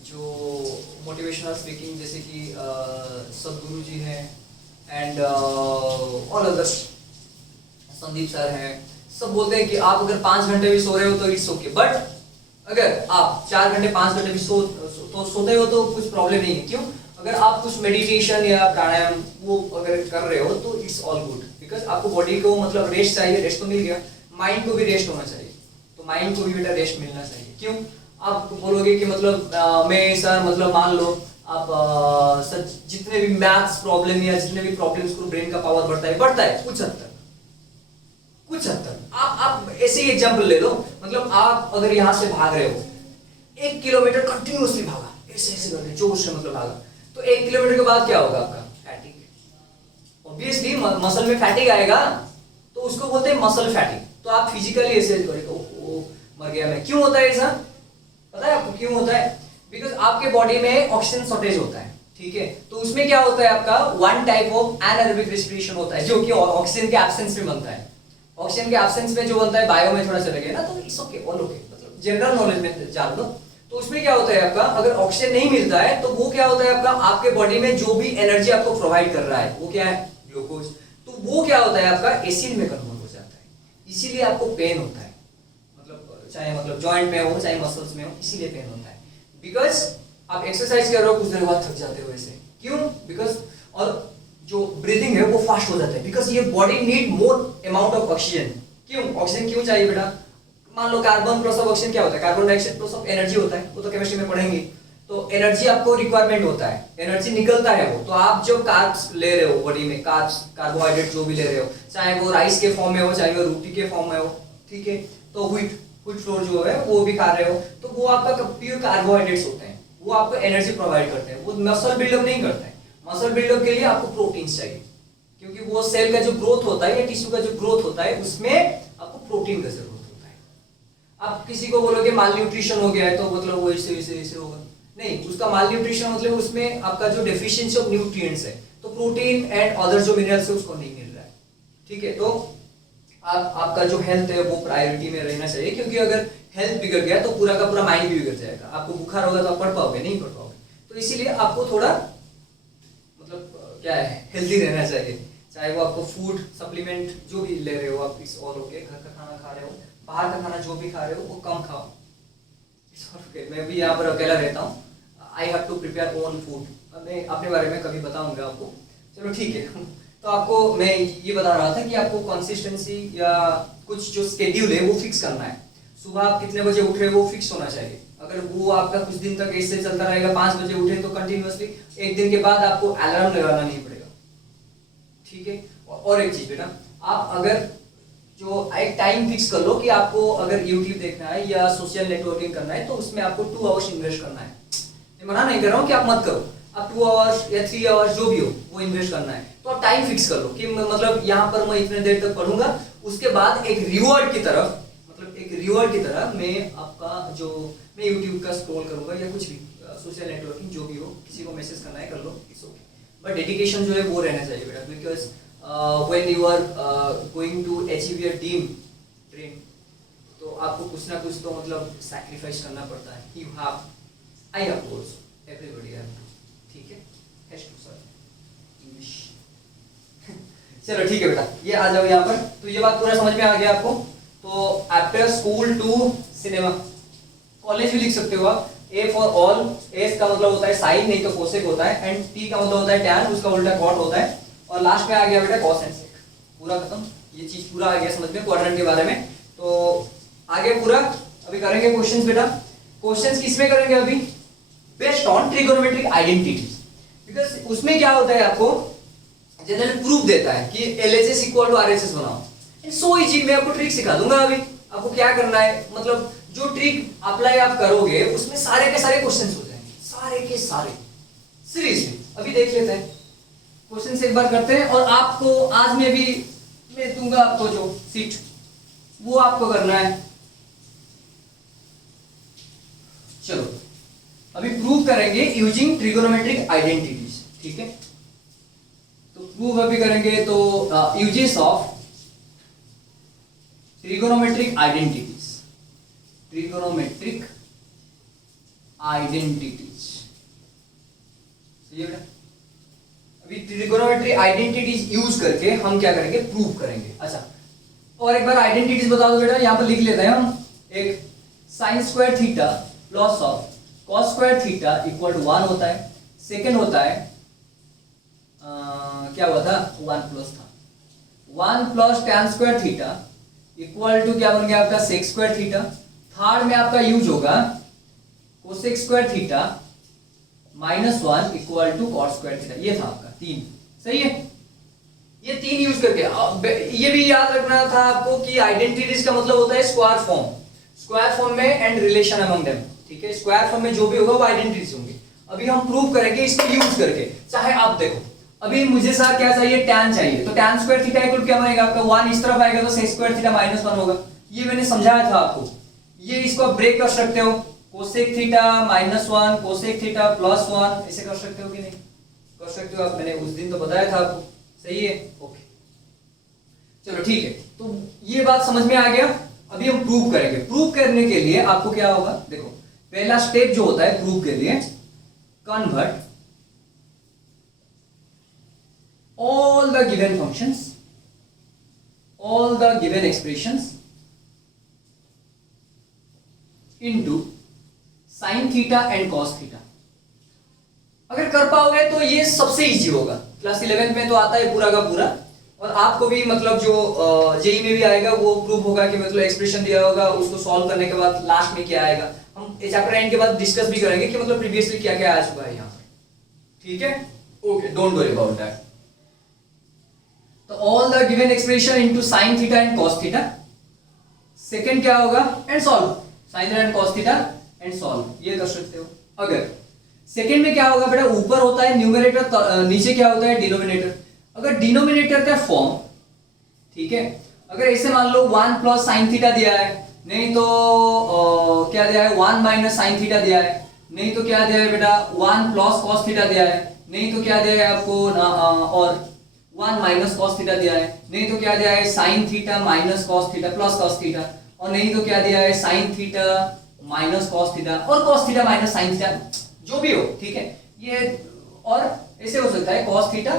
जो मोटिवेशनल स्पीकिंग जैसे कि सदगुरु जी हैं, and all others, Sandeep sir हैं, सब बोलते हैं कि आप अगर 5 घंटे भी सो रहे हो तो इट्स ओके, बट अगर आप 4 घंटे 5 घंटे भी सोते हो तो कुछ प्रॉब्लम नहीं है। क्यों? अगर आप कुछ मेडिटेशन या प्राणायाम वो अगर कर रहे हो तो इट्स ऑल गुड, बिकॉज आपको बॉडी को मतलब रेस्ट चाहिए, रेस्ट तो मिल गया, माइंड को भी रेस्ट होना चाहिए, तो माइंड को भी बेटा रेस्ट मिलना चाहिए। क्यों आप बोलोगे कि मतलब मैं सर मतलब मान लो आप सर जितने भी मैथ्स प्रॉब्लम या जितने भी प्रॉब्लम्स को ब्रेन का पावर बढ़ता है कुछ हद तक आप ऐसे ही एग्जांपल ले लो, मतलब आप अगर यहाँ से भाग रहे हो 1 किलोमीटर कंटिन्यूअसली भागा, ऐसे करके जोश से मतलब भागा, तो 1 किलोमीटर के बाद क्या होगा आपका फैटिग, ऑब्वियसली मसल में फैटिग आएगा, तो उसको बोलते हैं मसल फैटिग। तो आप फिजिकली ऐसे करेंगे मर गया मैं, क्यों होता है ऐसा पता है आपको क्यों होता है? बिकॉज आपके बॉडी में ऑक्सीजन शॉर्टेज होता है, ठीक है, तो उसमें क्या होता है आपका one type of anaerobic respiration होता है जो कि ऑक्सीजन के एब्सेंस में बनता है। ऑक्सीजन के एब्सेंस में जो बनता है बायो में थोड़ा चले गए ना, तो इट्स ओके ऑल ओके, मतलब जनरल नॉलेज में जान लो। तो उसमें क्या होता है आपका, अगर ऑक्सीजन नहीं मिलता है तो वो क्या होता है आपका, आपके बॉडी में जो भी एनर्जी आपको प्रोवाइड कर रहा है वो क्या है, ग्लूकोज, तो वो क्या होता है आपका एसिड में कन्वर्ट हो जाता है, इसीलिए आपको पेन होता है, मतलब चाहे मतलब जॉइंट में हो चाहे मसल्स में हो, इसीलिए पेन होता है। बिकॉज आप एक्सरसाइज कर रहे हो कुछ देर बाद थक जाते हो ऐसे, क्यों? बिकॉज और जो ब्रीदिंग है वो फास्ट हो जाता है, बिकॉज ये body need more amount of oxygen. क्यों ऑक्सीजन क्यों चाहिए बेटा? मान low carbon plus of oxygen क्या होता है, carbon dioxide plus of energy होता है, वो तो केमिस्ट्री में पढ़ेंगे। तो एनर्जी आपको रिक्वायरमेंट होता है, एनर्जी निकलता है वो, तो आप जो कार्ब्स ले रहे हो बॉडी में, कार्ब्स कार्बोहाइड्रेट जो भी ले रहे हो, चाहे वो राइस के फॉर्म में हो चाहे वो रोटी के फॉर्म में हो, ठीक है, तो व्हीट फ्लोर जो है वो भी खा रहे हो, तो वो आपका प्योर कार्बोहाइड्रेट्स होते हैं, वो आपको एनर्जी प्रोवाइड करते हैं, वो मसल बिल्डअप नहीं करते हैं। मसल बिल्डअप के लिए आपको प्रोटीन्स चाहिए, क्योंकि वो सेल का जो ग्रोथ होता है या टिश्यू का जो ग्रोथ होता है उसमें आपको प्रोटीन का जरूरत होता है। आप किसी को बोलोगे माल न्यूट्रिशन हो गया है तो मतलब वो ऐसे होगा, नहीं, उसका माल न्यूट्रिशन मतलब उसमें आपका जो डेफिशिएंसी ऑफ न्यूट्रिएंट्स है, तो प्रोटीन एंड अदर जो मिनरल्स है उसको नहीं मिल रहा है, ठीक है। तो आपका जो हेल्थ है वो प्रायोरिटी में रहना चाहिए, क्योंकि अगर हेल्थ बिगड़ गया तो पूरा का पूरा माइंड भी बिगड़ जाएगा। आपको बुखार होगा तो आप पढ़ पाओगे नहीं, पढ़ पाओगे, तो इसीलिए आपको थोड़ा मतलब क्या है हेल्दी रहना चाहिए, चाहे वो आपको फूड सप्लीमेंट जो भी ले रहे हो आप, इस ऑल ओके, घर का खाना खा रहे हो, बाहर का खाना जो भी खा रहे हो वो कम खाओ, इट्स ओके। मैं भी यहाँ पर अकेला रहता हूँ, I have to prepare own food, मैं अपने बारे में कभी बताऊंगा आपको, चलो ठीक है। तो आपको मैं ये बता रहा था कि आपको कंसिस्टेंसी या कुछ जो स्केड्यूल है वो फिक्स करना है। सुबह आप कितने बजे उठ रहे हो वो फिक्स होना चाहिए, अगर वो आपका कुछ दिन तक ऐसे चलता रहेगा, 5 बजे उठे तो कंटिन्यूअसली, एक दिन के बाद आपको अलार्म लगाना नहीं पड़ेगा, ठीक है। और एक चीज बेटा, आप अगर जो एक टाइम फिक्स कर लो कि आपको अगर यूट्यूब देखना है या सोशल नेटवर्किंग करना है तो उसमें आपको 2 आवर्स इन्वेस्ट करना है। मैं मना नहीं कर रहा हूँ कि आप मत करो, आप 2 आवर्स या 3 आवर्स जो भी हो वो इन्वेस्ट करना है। तो आप टाइम फिक्स कर लो कि मतलब यहाँ पर मैं इतने देर तक पढ़ूंगा, उसके बाद एक रिवॉर्ड की तरफ, मतलब एक रिवॉर्ड की तरह मैं आपका जो मैं यूट्यूब का स्क्रॉल करूंगा या कुछ भी सोशल नेटवर्किंग जो भी हो, किसी को मैसेज करना है कर लो, इट्स ओके, बट डेडिकेशन जो है वो रहना चाहिए बेटा, because when you are going to achieve your dream, तो आपको कुछ ना कुछ तो मतलब सैक्रिफाइस करना पड़ता है। You have, I have also, everybody have, ठीक है, हैज टू सर इंग्लिश। चलो ठीक है बेटा, ये आ जाओ यहाँ पर, तो ये बात पूरा समझ में आ गया आपको। तो after school to cinema, college भी लिख सकते हो आप, ए फॉर ऑल, एस का मतलब होता है साइन नहीं तो कोसेक होता है, एंड टी का मतलब होता है टैन, उसका उल्टा कॉट होता है, और लास्ट में आ गया बेटा कॉस एंड सेक, पूरा खत्म, ये चीज पूरा आ गया समझ में क्वाड्रेंट के बारे में। तो आगे पूरा अभी करेंगे क्वेश्चंस बेटा। क्वेश्चंस किसमें करेंगे अभी? Based on trigonometric identities, because उसमें क्या होता है आपको जनरली प्रूफ देता है कि LHS इक्वल टू RHS बनाओ, सो इजी। मैं आपको ट्रिक सिखा दूंगा अभी, आपको क्या करना है, मतलब जो ट्रिक अप्लाई आप करोगे उसमें सारे के सारे क्वेश्चंस हो जाएंगे, सारे के सारे, सीरियसली। अभी देख लेते हैं क्वेश्चंस एक बार करते हैं, और आपको आज में भी मैं दूंगा आपको जो सीट वो आपको करना है। चलो अभी प्रूव करेंगे यूजिंग ट्रिगोनोमेट्रिक आइडेंटिटीज, ठीक है। तो प्रूव अभी करेंगे, तो uses of trigonometric identities, trigonometric identities, सही है बेटा। अभी ट्रिगोनोमेट्रिक आइडेंटिटीज यूज करके हम क्या करेंगे, प्रूव करेंगे। अच्छा, और एक बार आइडेंटिटीज बता दो बेटा, यहां पर लिख लेते हैं हम। एक sine square theta plus of cos square theta equal to 1 होता है, सेकेंड होता है क्या हुआ था, 1 प्लस था, 1 plus tan square theta equal to क्या बन गया आपका sec स्क्वायर थीटा। थर्ड में आपका यूज होगा cosec square theta -1 equal to cos square theta. ये था आपका 3, सही है। ये 3 यूज करके ये भी याद रखना था आपको कि आइडेंटिटीज का मतलब होता है स्क्वायर फॉर्म में एंड रिलेशन अमंग देम, ठीक है। स्क्वायर फॉर्म में जो भी होगा वो आइडेंटिटीज होंगे। अभी हम प्रूव करेंगे इसको यूज करके। चाहे आप देखो, अभी मुझे सर क्या चाहिए, tan चाहिए, तो tan स्क्वायर थीटा इक्वल क्या बनेगा आपका 1 इस तरफ आएगा तो sec स्क्वायर थीटा -1 होगा। ये मैंने समझाया था आपको। ये इसको आप ब्रेक कर सकते हो, cosec थीटा -1 cosec थीटा +1 ऐसे कर सकते हो कि नहीं कर सकते हो आप, मैंने उस दिन तो बताया था आपको, सही है। ओके चलो ठीक है, तो ये बात समझ में आ गया। अभी हम प्रूव करेंगे। प्रूव करने के लिए आपको क्या होगा, देखो पहला स्टेप जो होता है प्रूव के लिए, convert all the given functions, all the given expressions into sin theta and cos theta. अगर कर पाओगे तो ये सबसे इजी होगा। क्लास 11 में तो आता है पूरा का पूरा, और आपको भी मतलब जो जेई में भी आएगा वो प्रूव होगा कि मतलब एक्सप्रेशन दिया होगा, उसको सॉल्व करने के बाद लास्ट में क्या आएगा। हम चैप्टर एंड के बाद डिस्कस भी करेंगे कि मतलब प्रीवियसली क्या क्या आ चुका है यहाँ पर, ठीक है। Okay don't worry about that. तो all the given expression into sin theta and cos theta. Second क्या होगा, and solve sin theta and cos theta and solve, ये कर सकते हो। अगर सेकंड में क्या होगा बेटा, ऊपर होता है न्यूमरेटर, नीचे क्या होता है डिनोमिनेटर। अगर डिनोमिनेटर का फॉर्म, ठीक है, अगर ऐसे मान लो 1 प्लस sin थीटा दिया है, नहीं तो क्या दिया है 1 माइनस sin थीटा दिया है, नहीं तो क्या दिया है बेटा 1 प्लस cos थीटा दिया है, नहीं तो क्या दिया है आपको और 1 माइनस cos थीटा दिया है, नहीं तो क्या दिया है sin theta minus cos theta plus cos theta, और नहीं तो क्या दिया है sin theta minus cos theta और cos theta minus sin theta, जो भी हो, ठीक है। ये और ऐसे हो सकता है cos theta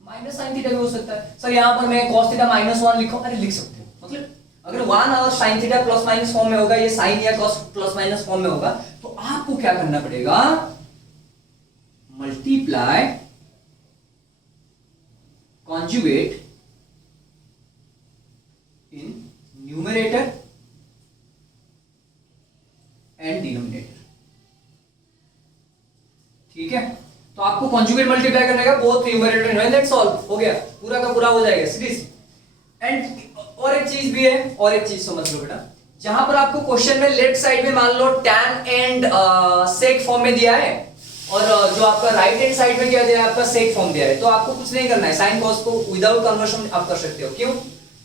minus sin theta भी हो सकता है। सर यहाँ पर मैं cos थीटा -1 लिखूं, अरे लिख सकते हो, मतलब अगर 1 और sin theta plus minus form में होगा, ये sin या cos प्लस माइनस फॉर्म में होगा, तो आपको क्या करना पड़ेगा, multiply conjugate in numerator and denominator, ठीक है। तो आपको conjugate मल्टीप्लाई करने का both numerator and that's all, हो गया, पूरा का पूरा हो जाएगा सीरीज। एंड और एक चीज भी है, और एक चीज समझ लो बेटा, जहां पर आपको क्वेश्चन में लेफ्ट साइड में मान लो tan एंड sec फॉर्म में दिया है, और जो आपका राइट हैंड साइड में क्या दिया है, आपका सेक फॉर्म दिया है, तो आपको कुछ नहीं करना है, साइन कॉस को विदाउट कन्वर्शन आप कर सकते हो। क्यों,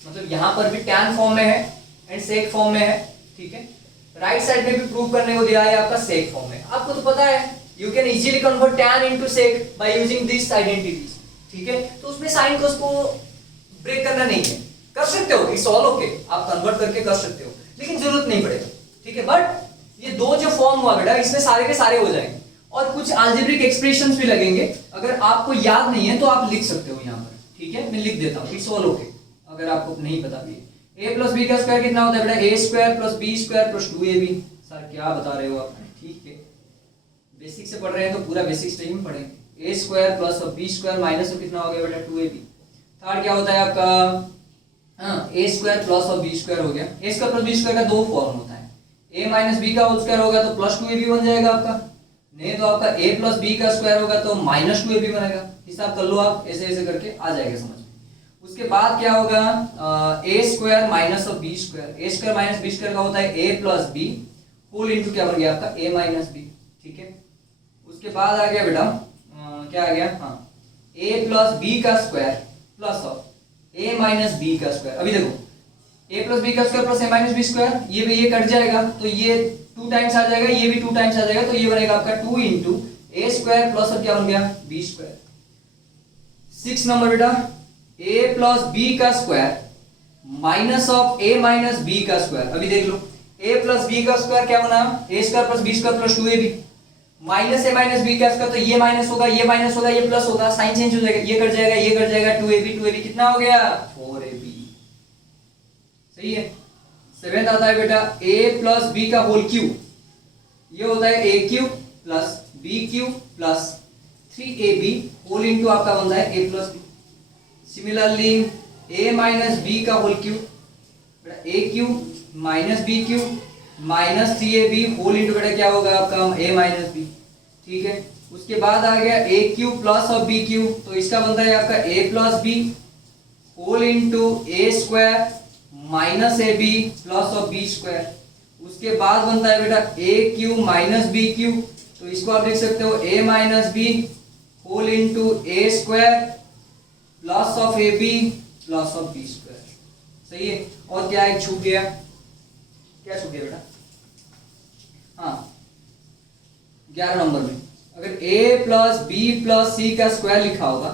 मतलब यहां पर भी tan फॉर्म में है एंड सेक फॉर्म में है, ठीक है। राइट साइड में भी प्रूव करने को दिया है आपका सेक फॉर्म में। आपको तो पता है you can easily convert tan into sec by using this identities, ठीक है। तो उसमें साइन कॉस को ब्रेक करना नहीं है, कर सकते हो, इट्स ऑल ओके, आप कन्वर्ट करके कर सकते हो, लेकिन जरूरत नहीं पड़ेगा, ठीक है। बट ये दो जो फॉर्म हुआ बेटा, इसमें सारे के सारे हो जाएंगे, और कुछ अलजेब्रिक एक्सप्रेशंस भी लगेंगे। अगर आपको याद नहीं है तो आप लिख सकते हो यहाँ पर, ठीक है, मैं लिख देता हूँ, इट्स ऑल ओके। अगर आपको नहीं पता भी है, a प्लस बी का स्क्वायर कितना होता है बेटा, a square plus B square plus 2ab। Sir क्या बता रहे हो आप, ठीक है, बेसिक से पढ़ रहे हैं तो पूरा बेसिक स्टेज में पढ़ेंगे। a square plus B square minus में कितना हो गया बेटा 2ab। थर्ड क्या होता है आपका a स्क्वायर प्लस और बी स्क्वायर हो गया। a square plus B square का दो फॉर्म होता है, a माइनस बी का होल स्क्वायर होगा तो प्लस 2ab बन जाएगा आपका, नहीं तो आपका a प्लस बी का स्क्वायर होगा तो माइनस 2ab बनेगा। हिसाब कर लो आप, ऐसे ऐसे करके आ जाएगा समझ में। उसके बाद क्या होगा, a square minus of B square, a square minus B square का होता है a plus B whole into क्या बन गया आपका a माइनस बी, ठीक है। उसके बाद आ गया बेटा क्या आ गया, हाँ a प्लस बी का square plus of a minus B का स्क्वायर। अभी देखो a प्लस बी का square plus a minus B square, ये कट जाएगा तो ये 2 टाइम्स आ जाएगा, ये भी 2 टाइम्स आ जाएगा, तो ये बनेगा आपका 2 इंटू ए स्क्वायर प्लस अब क्या बन गया बी स्क्वायर। 6 नंबर बेटा a प्लस बी का square minus of a minus B का स्क्वायर। अभी देख लो a प्लस बी का स्क्वायर क्या बना, a square plus B square plus 2ab minus a minus B का स्क्वायर, तो ये माइनस होगा, ये माइनस होगा, ये प्लस होगा, साइन चेंज हो जाएगा, ये कट जाएगा, ये कट जाएगा, 2ab कितना हो गया 4ab, सही है। 7th आता है बेटा a प्लस बी का होल क्यूब, ये होता है a cube plus b cube plus 3ab whole into आपका बनता है a plus B. Similarly a minus B का होल क्यूब बेटा a cube minus B cube minus 3ab whole into बेटा क्या होगा आपका a माइनस बी। ठीक है, उसके बाद आ गया a क्यूब प्लस और b क्यूब, तो इसका बनता है आपका a plus B whole into A square minus A B plus और बी स्क्वायर। उसके बाद बनता है बेटा a cube minus B cube, तो इसको आप लिख सकते हो a minus B whole into A square plus of A B plus of B square. सही है, और क्या एक छूट गया, क्या छूट गया बेटा, हाँ 11 नंबर में अगर a plus B plus C का स्क्वायर लिखा होगा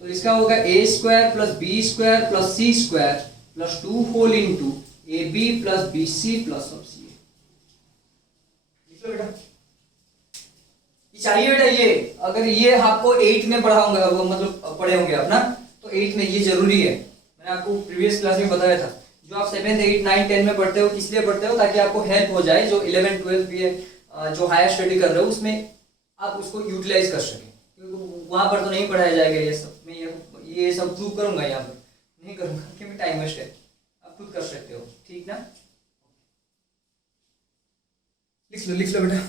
तो इसका होगा a square plus B square plus C square plus 2 whole into A B plus B C plus of C. लिख लो बेटा, ये चाहिए बेटा, ये अगर ये आपको 8 में पढ़ा होगा, मतलब पढ़े होंगे आप ना, तो 8 में ये जरूरी है। मैंने आपको प्रीवियस क्लास में बताया था, जो आप 7th 8 9 10 में पढ़ते हो किस लिए पढ़ते हो, ताकि आपको हेल्प हो जाए जो 11 12 भी है, जो हायर स्टडी कर रहे हो उसमें आप उसको यूटिलाइज कर सकें, क्योंकि वहां पर तो नहीं पढ़ाया जाएगा ये सब। मैं ये सब प्रूव करूंगा, यहाँ पर नहीं करूंगा क्योंकि टाइम वेस्ट है, आप खुद कर सकते हो। ठीक ना, लिख लो बेटा।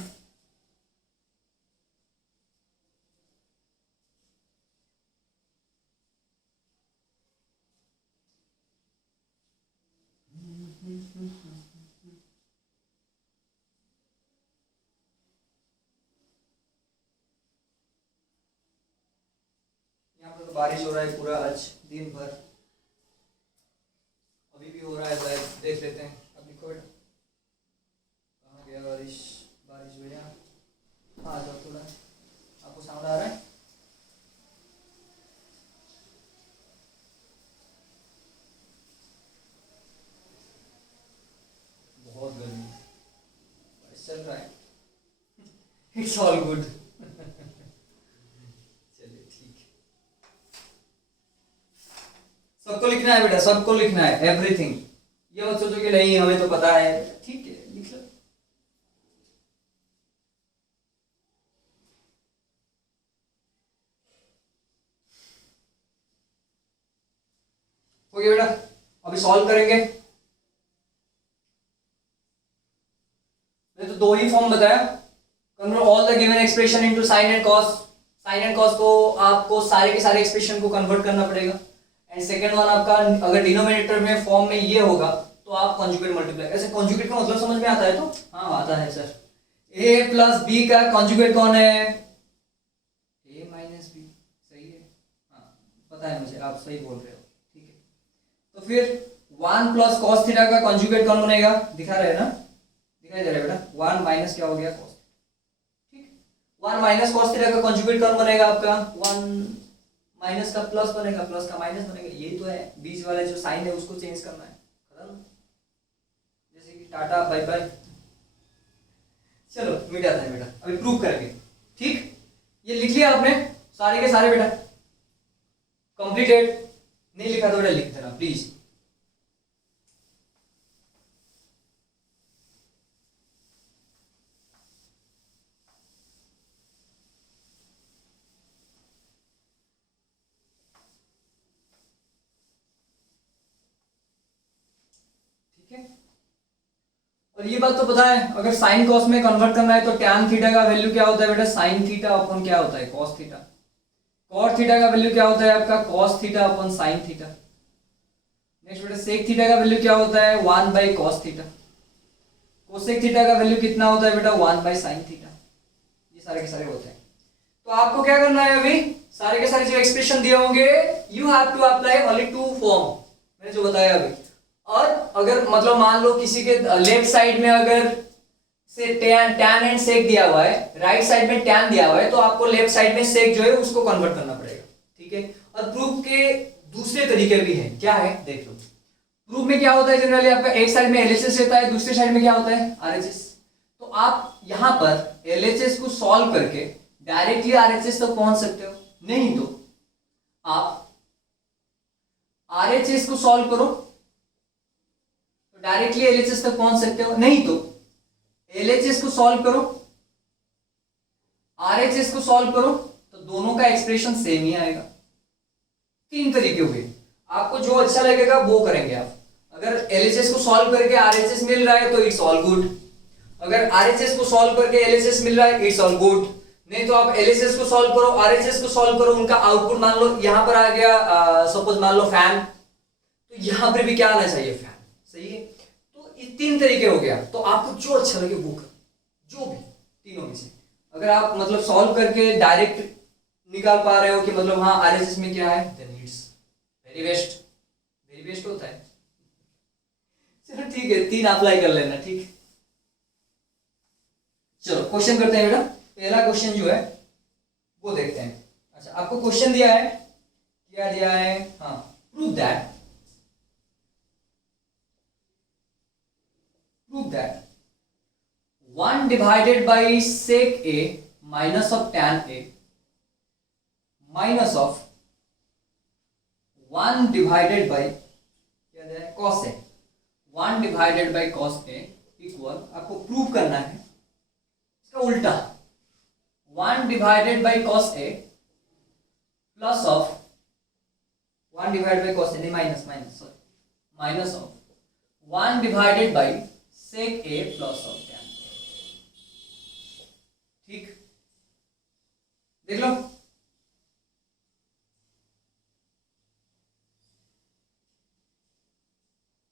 यहाँ पर तो बारिश हो रहा है पूरा आज दिन भर, अभी भी हो रहा है शायद, देख लेते हैं। अब लिखो बेटा, कहाँ गया बारिश, बारिश भैया हाँ जाओ, थोड़ा आपको साउंड आ रहा है, बहुत गर्मी, बारिश चल रहा है, इट्स ऑल गुड। सबको लिखना है बेटा, सबको लिखना है एवरीथिंग, ये मत सोचो कि नहीं हमें तो पता है। ठीक है, लिख लो। हो गया बेटा, अभी सॉल्व करेंगे। मैंने तो 2 ही फॉर्म बताया, convert all the given expression into sine and cos. Sine and cos को आपको सारे के सारे एक्सप्रेशन को कन्वर्ट करना पड़ेगा। एंड सेकेंड वन आपका, अगर डिनोमिनेटर में फॉर्म में ये होगा तो आप कॉन्जुगेट मल्टीप्लाई, ऐसे कॉन्जुगेट का मतलब समझ में आता है तो हाँ आता है सर। a प्लस बी का कॉन्जुगेट कौन है, a माइनस बी। सही है, हाँ पता है मुझे, आप सही बोल रहे हो। ठीक है, तो फिर 1 प्लस कॉस थीटा का कॉन्जुगेट कौन बनेगा, दिखा रहे हैं ना, दिखाई दे रहा है बेटा, 1 माइनस क्या हो गया कॉस। ठीक, 1 माइनस कॉस थीटा का कॉन्जुगेट कौन बनेगा आपका, 1 माइनस का प्लस बनेगा, प्लस का माइनस बनेगा, ये तो है, बीच वाला जो साइन है उसको चेंज करना है, खत्म। जैसे कि टाटा बाय बाय, चलो मिटाते हैं बेटा, अभी प्रूव करेंगे। ठीक, ये लिख लिया आपने सारे के सारे बेटा, कंप्लीटेड। नहीं लिखा तो बेटा लिख देना प्लीज। और ये बात तो पता है, अगर साइन कॉस में कन्वर्ट करना है तो टैन थीटा का वैल्यू क्या होता है बेटा, साइन थीटा अपन क्या होता है कॉस थीटा। कॉट थीटा का वैल्यू क्या होता है आपका, कॉस थीटा अपन साइन थीटा। नेक्स्ट बेटा सेक थीटा का वैल्यू क्या होता है, 1 by cos theta. Cosec theta का वैल्यू कितना होता है बेटा, 1 बाई साइन थीटा। ये सारे के सारे होते हैं। तो आपको क्या करना है, अभी सारे के सारे जो एक्सप्रेशन दिए होंगे you have to apply only 2 form, मैंने जो बताया अभी। और अगर मतलब मान लो किसी के लेफ्ट साइड में अगर से टैन एंड सेक दिया हुआ है, राइट साइड में टैन दिया हुआ है, तो आपको लेफ्ट साइड में सेक जो है उसको कन्वर्ट करना पड़ेगा। ठीक है, और प्रूफ के दूसरे तरीके भी हैं, क्या है देख लो। प्रूफ में क्या होता है, जनरली आपका एक साइड में एलएचएस रहता है, दूसरे साइड में क्या होता है आरएचएस। तो आप यहां पर एलएचएस को सॉल्व करके डायरेक्टली आरएचएस तक पहुंच सकते हो, नहीं तो आप आरएचएस को सॉल्व करो तो डायरेक्टली एलएचएस तक पहुंच सकते हो, नहीं तो एलएचएस को सॉल्व करो, आरएचएस को सॉल्व करो, तो दोनों का एक्सप्रेशन सेम ही आएगा। 3 तरीके हुए, आपको जो अच्छा लगेगा वो करेंगे आप। अगर एलएचएस को सॉल्व करके आरएचएस मिल रहा है तो इट्स ऑल गुड, अगर आरएचएस को सॉल्व करके एलएचएस मिल रहा है इट्स ऑल गुड, नहीं तो आप एलएचएस को सॉल्व करो, आरएचएस को सॉल्व करो, उनका आउटपुट मान लो यहां पर आ गया, सपोज मान लो फैन, तो यहां पर भी क्या आना चाहिए, फैन। सही है, तो ये 3 तरीके हो गया। तो आपको जो अच्छा लगे वो करो, जो भी तीनों में से। अगर आप मतलब सॉल्व करके डायरेक्ट निकाल पा रहे हो कि मतलब हाँ आरएचएस में क्या है, देन इट्स वेरी बेस्ट होता है। चलो ठीक है, 3 अप्लाई कर लेना, ठीक। चलो क्वेश्चन करते हैं बेटा। पहला क्वेश्चन जो है वो देखते हैं। अच्छा, आपको क्वेश्चन दिया है, क्या दिया है, हाँ, prove that 1 divided by sec a minus of tan a minus of 1 divided by क्या दिया है, cos a, 1 divided by cos a equal, आपको प्रूव करना है इसका उल्टा, 1 divided by cos a plus of 1 divided by cos a, नहीं minus of 1 divided by sec a plus of tan a। ठीक, देख लो।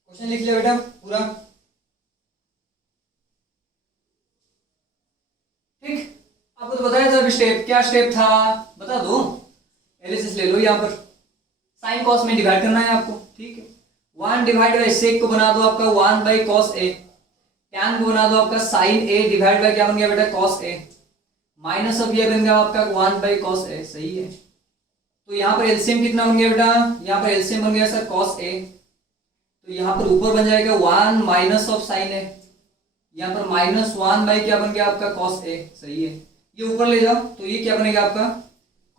क्वेश्चन लिख लिया बेटा पूरा, ठीक। आपको तो बताया था अभी स्टेप, क्या स्टेप था बता दो। एलएचएस ले लो, यहाँ पर साइन कॉस में डिवाइड करना है आपको, ठीक है। 1 डिवाइड बाई सेक को बना दो आपका 1 बाई कॉस ए, टैन को बना दो आपका साइन ए डिवाइड बाई क्या बन गया बेटा, कॉस ए, माइनस ऑफ ये बन गया आपका 1 बाई कॉस ए। सही है, तो यहाँ पर एलसीएम कितना बन गया बेटा, यहाँ पर एलसीएम बन गया सर कॉस ए, तो यहाँ पर ऊपर बन जाएगा 1 माइनस ऑफ साइन ए, यहाँ पर माइनस 1 बाई क्या बन गया आपका कॉस ए। सही है, ये ऊपर ले जाओ तो ये क्या बनेगा आपका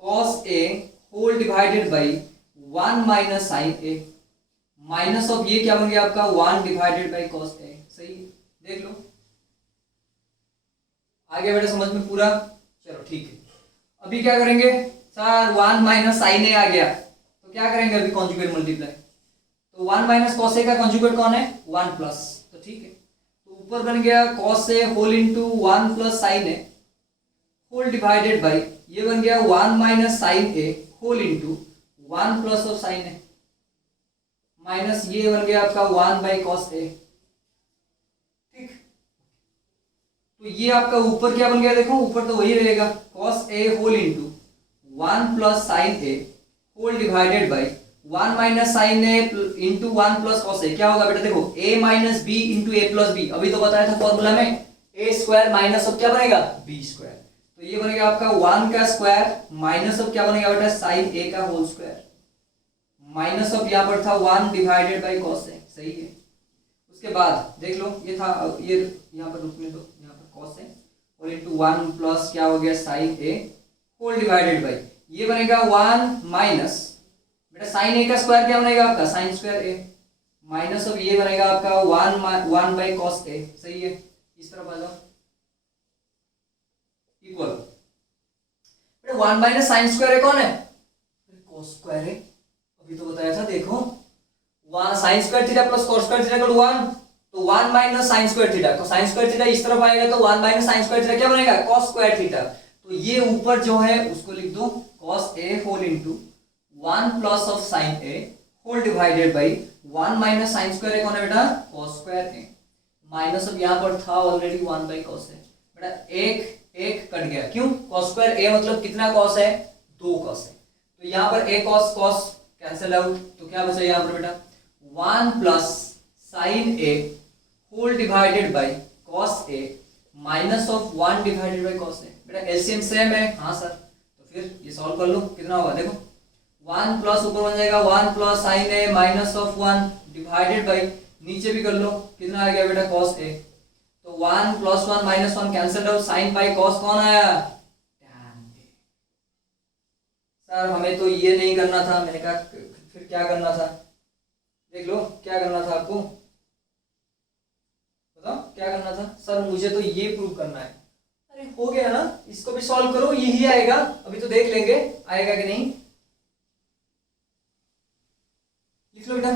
cos A whole divided by 1 minus sine A, minus of ये क्या बन गया आपका 1 डिवाइडेड बाई कॉस ए। सही है, देख लो आ गया बेटा समझ में पूरा। चलो ठीक है, अभी क्या करेंगे सर, 1 माइनस साइन ए आ गया तो क्या करेंगे अभी, कॉन्जुगेट मल्टीप्लाई, तो 1 माइनस कॉस ए का कॉन्जुगेट कौन है, 1 प्लस, तो ठीक है, तो ऊपर बन गया cos A whole into 1 plus sine A whole divided by ये बन गया 1 minus sine A whole into 1 plus of sine A, minus ये बन गया आपका 1 बाई कॉस ए। ठीक, तो ये आपका ऊपर क्या बन गया, देखो ऊपर तो वही रहेगा cos A whole into 1 plus sine A whole divided by 1 minus sine A into 1 plus cos A. क्या होगा बेटा, देखो a minus B into A plus B, अभी तो बताया था फॉर्मूला में, ए स्क्वायर माइनस ऑफ क्या बनेगा, बी स्क्वायर, तो ये बनेगा आपका 1 का स्क्वायर माइनस ऑफ क्या बनेगा बेटा, साइन ए का होल स्क्वायर, माइनस ऑफ यहाँ पर था 1 डिवाइडेड बाई कॉस ए। सही है, उसके बाद देख लो ये था, ये यहाँ पर रुकने दो, यहाँ पर कॉस ए और इंटू 1 प्लस क्या हो गया sine A whole divided by ये बनेगा 1 माइनस बेटा साइन ए का स्क्वायर क्या बनेगा आपका, sine square A, minus of ये बनेगा आपका 1 बाई कॉस ए। सही है, इस तरफ आ जाओ, इक्वल बेटा 1 माइनस साइन स्क्वायर ए कौन है, कॉस स्क्वायर है, अभी तो बताया था। देखो 1 sine square theta plus cos square theta equal to 1, तो 1 माइनस साइन स्क्वायर थीटा, तो साइन स्क्वायर थीटा इस तरफ आएगा तो 1 माइनस साइन स्क्वायर थीटा क्या बनेगा, कॉस स्क्वायर थीटा, तो ये ऊपर जो है उसको लिख दो cos A whole into 1 plus of sine A whole divided by 1 minus sine square A कौन है बेटा, कॉस स्क्वायर ए, माइनस अब यहाँ पर था ऑलरेडी 1 बाई कॉस ए, बेटा एक कट गया, क्यों, कॉस स्क्वायर ए मतलब कितना कॉस है, 2 कॉस है, तो यहाँ पर A cos cos cancel out, तो क्या बचा यहाँ पर बेटा 1 plus sine A whole divided by cos A minus of 1 divided by cos A. बेटा एलसीएम सेम है, हाँ सर, तो फिर ये सॉल्व कर लो, कितना होगा देखो 1 प्लस ऊपर बन जाएगा 1 plus sine A minus of 1 divided by नीचे भी कर लो, कितना आ गया बेटा कॉस ए, तो 1 plus 1 minus 1 cancel out, sine by cos कौन आया, टैन ए। सर हमें तो ये नहीं करना था, मैंने कहा फिर क्या करना था, देख लो क्या करना था आपको, बताओ क्या करना था, सर मुझे तो ये प्रूव करना है। अरे हो गया ना, इसको भी सॉल्व करो, यही आएगा, अभी तो देख लेंगे आएगा कि नहीं। लिख लो बेटा,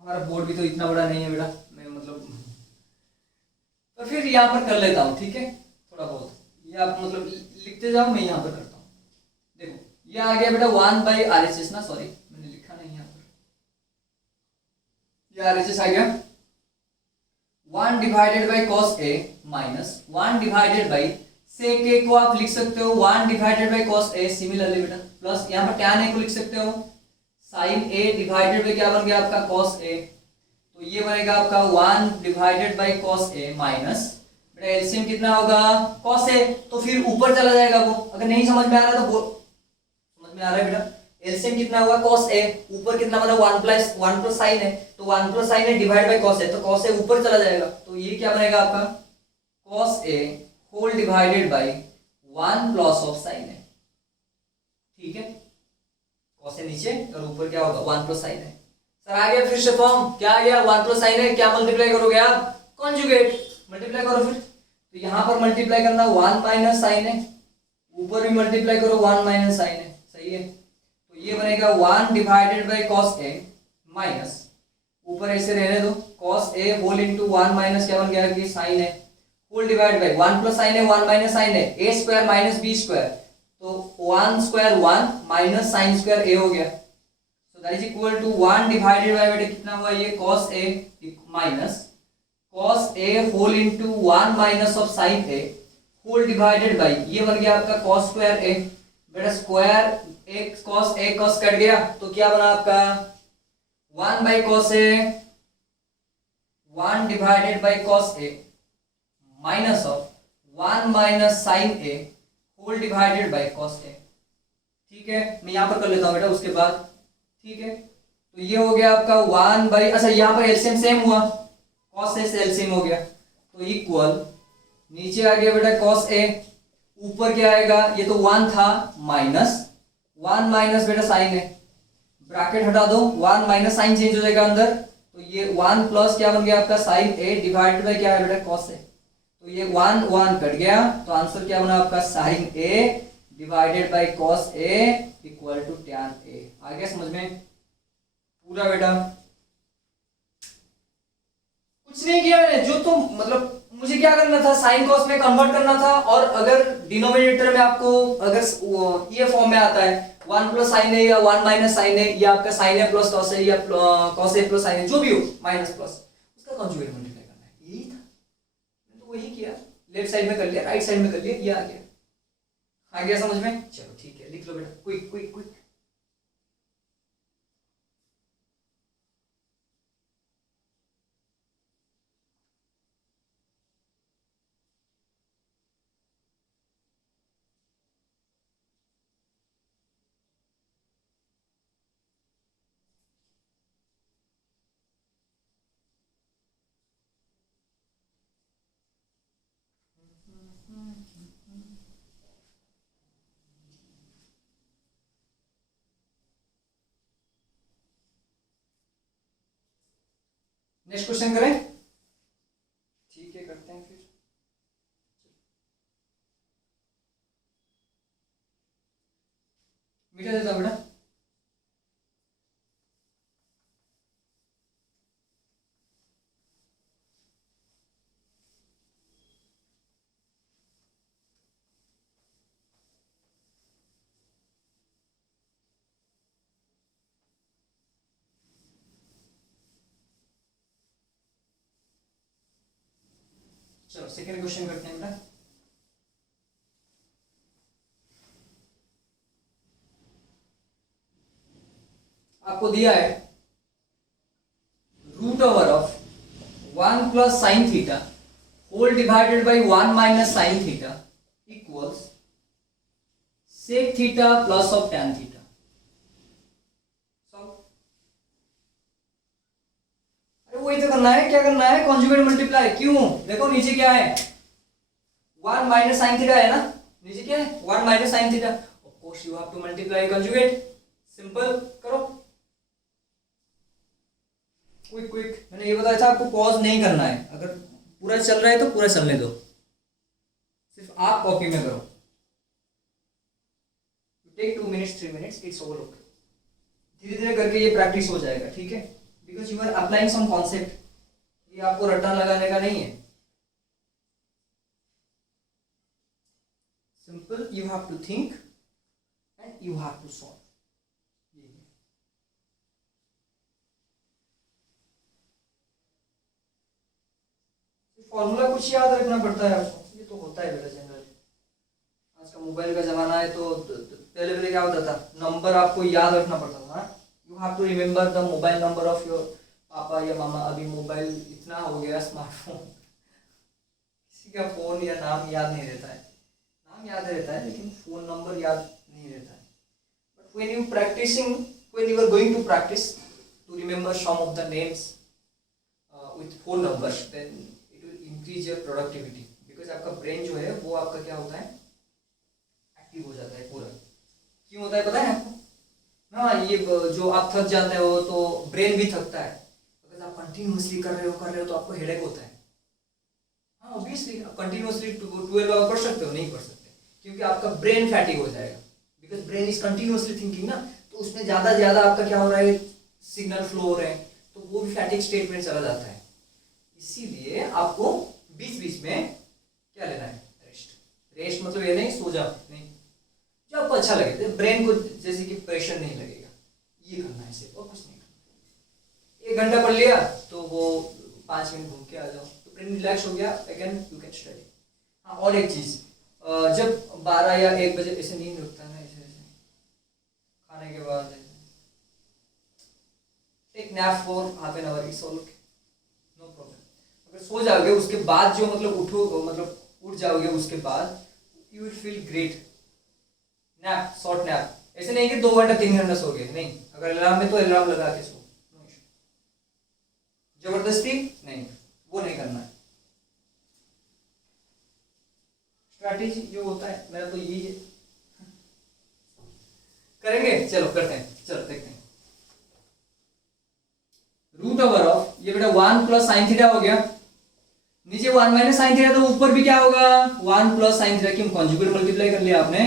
हमारा बोर्ड भी तो इतना बड़ा नहीं है बेटा, मैं मतलब, तो फिर यहाँ पर कर लेता हूँ, ठीक है, थोड़ा बहुत ये आप मतलब लिखते जाओ, मैं यहाँ पर करता हूँ। देखो ये आ गया बेटा 1/RHS ना, सॉरी मैंने लिखा नहीं यहाँ पर, ये RHS आ गया 1 divided by cos A minus 1 divided by sec A को आप लिख सकते हो 1 divided by cos A, similarly बेटा प्लस यहाँ पर tan A को लिख सकते हो sin A डिवाइडेड बाई क्या बन गया आपका cos A, तो ये बनेगा आपका 1 divided by cos A minus बेटा एलसीएम कितना होगा cos A, तो फिर ऊपर चला जाएगा वो, अगर नहीं समझ में आ रहा तो समझ में आ रहा है बेटा, एलसीएम कितना हुआ cos A, ऊपर कितना बना 1 प्लस sin है, तो 1 प्लस sin है डिवाइड बाय cos A, तो cos A ऊपर चला जाएगा, तो ये क्या बनेगा आपका cos A whole divided by 1 plus of sin है, ठीक है, cos A नीचे और ऊपर क्या होगा 1 प्लस sin है। सर आ गया फिर से फॉर्म, क्या आ गया 1 प्लस sin है, क्या मल्टीप्लाई करोगे आप कॉन्जुगेट, मल्टीप्लाई करो फिर, तो यहां पर मल्टीप्लाई करना 1 माइनस sin है, ऊपर भी मल्टीप्लाई करो 1 माइनस sin है, सही है, तो ये बनेगा 1 divided by cos A minus ऊपर ऐसे रहने दो cos A whole into 1 minus क्या बन गया कि sin है whole divide by 1 plus sin है 1 माइनस sin है a square minus b square, तो 1 square 1 minus sin square a हो गया, so that is equal to 1 divided बाय बेटा कितना हुआ ये cos A minus cos A whole into 1 minus of sin A whole divided by ये बन गया आपका cos स्क्वायर A, बेटा स्क्वायर एक cos A cos कट गया तो क्या बना आपका 1 by cos A 1 divided by cos A minus of 1 minus sin A whole divided by cos A, ठीक है, मैं यहां पर कर लेता हूं बेटा उसके बाद, ठीक है, तो ये हो गया आपका 1 बाई, अच्छा यहां पर एलसीएम सेम हुआ cos A से एलसीएम हो गया, तो इक्वल नीचे आ गया बेटा cos A, ऊपर क्या आएगा ये तो 1 था माइनस 1 माइनस बेटा sin है, ब्रैकेट हटा दो 1 माइनस sin चेंज हो जाएगा अंदर, तो ये 1 प्लस क्या बन गया आपका sin A डिवाइडेड बाय क्या है बेटा cos A, तो ये 1 1 कट गया, तो आंसर क्या बना आपका sin A divided by cos A equal to tan A, आ गया समझ में पूरा बेटा, कुछ नहीं किया मैंने, जो तो मतलब मुझे क्या करना था साइन कॉस में कन्वर्ट करना था, और अगर डिनोमिनेटर में आपको अगर ये फॉर्म में आता है 1 प्लस साइन है या 1 माइनस साइन है या आपका साइन है प्लस कॉस है या कॉस है प्लस साइन है, जो भी हो माइनस प्लस उसका कॉन्जुगेट मल्टीप्लाई करना है, यही था, मैंने तो वही किया, लेफ्ट साइड में कर लिया राइट साइड में कर लिया, ये आ गया समझ में, चलो ठीक है लिख लो बेटा quick quick quick. Next question करें, ठीक है करते हैं फिर, मीठा देता बेटा, चलो सेकंड क्वेश्चन करते हैं बेटा, आपको दिया है root over of 1 plus sine theta whole divided by 1 minus sine theta equals sec theta plus of tan theta, अरे वही तो करना है, क्या करना है कॉन्जुगेट मल्टीप्लाई, क्यों देखो नीचे क्या है 1 माइनस साइन थीटा है ना, नीचे क्या है 1 minus sine theta, of course you have to multiply conjugate, simple करो क्विक क्विक, मैंने ये बताया था आपको पॉज नहीं करना है, अगर पूरा चल रहा है तो पूरा चलने दो, सिर्फ आप कॉपी में करो, take 2 minutes 3 minutes, it's all okay. धीरे धीरे करके ये प्रैक्टिस हो जाएगा, ठीक है, because you are applying some concept, ये आपको रट्टा लगाने का नहीं है। Simple, you have to think and you have to solve. Formula कुछ याद रखना पड़ता है आपको, ये तो होता है बेटा जनरल। आज का मोबाइल का जमाना है, तो पहले पहले क्या होता था, नंबर आपको याद रखना पड़ता था। You have to remember the mobile number of your papa या मामा। अभी मोबाइल इतना हो गया, स्मार्टफोन, किसी का फोन या नाम याद नहीं रहता है। नाम याद रहता है लेकिन फोन नंबर याद नहीं रहता है। But when you practicing, when you are going to practice to remember some of the names with phone number, then it will increase your productivity, because आपका ब्रेन जो है वो आपका क्या होता है, एक्टिव हो जाता है पूरा। क्यों होता है पता है आपको? हाँ, ये जो आप थक जाते हो तो ब्रेन भी थकता है। अगर आप कंटिन्यूअसली कर रहे हो तो आपको हेडेक होता है। हाँ, ऑब्वियसली आप कंटिन्यूअसली 12 आवर पढ़ सकते हो, नहीं पढ़ सकते, क्योंकि आपका ब्रेन फैटिग हो जाएगा, because brain is continuously thinking ना, तो उसमें ज्यादा आपका क्या हो रहा है, सिग्नल फ्लो हो रहे हैं, तो वो भी फैटिग स्टेट में चला जाता है। इसीलिए आपको बीच बीच में क्या लेना है, रेस्ट मतलब ये नहीं सो जाओ, नहीं, जो आपको अच्छा लगे, ब्रेन को जैसे कि प्रेशर नहीं लगेगा, ये करना है सिर्फ, और कुछ नहीं करना। 1 घंटा पढ़ लिया तो वो 5 मिनट घूम के आ जाओ, तो ब्रेन रिलैक्स हो गया, अगेन यू कैन स्टडी। हाँ, और एक चीज, जब 12 या 1 बजे ऐसे नींद लगता है ना, ऐसे खाने के बाद take nap for half an hour, it's all okay, no problem. अगर सो जाओगे उसके बाद जो मतलब उठ जाओगे उसके बाद, you will feel great. Nap, short nap, ऐसे नहीं कि 2 घंटा 3 घंटा सो गए, नहीं। अगर अलार्म है तो अलार्म लगा के सो, जबरदस्ती नहीं, वो नहीं करना है। स्ट्रैटेजी जो होता है मेरा तो यही है। करेंगे, चलो करते हैं, चलो देखते हैं। रूट ओवर ऑफ, ये बेटा 1 प्लस साइन थीटा हो गया, नीचे 1 माइनस साइन थीटा, तो ऊपर भी क्या होगा, 1 प्लस साइन थीटा। क्यों, कॉन्जुगेट मल्टीप्लाई कर लिया आपने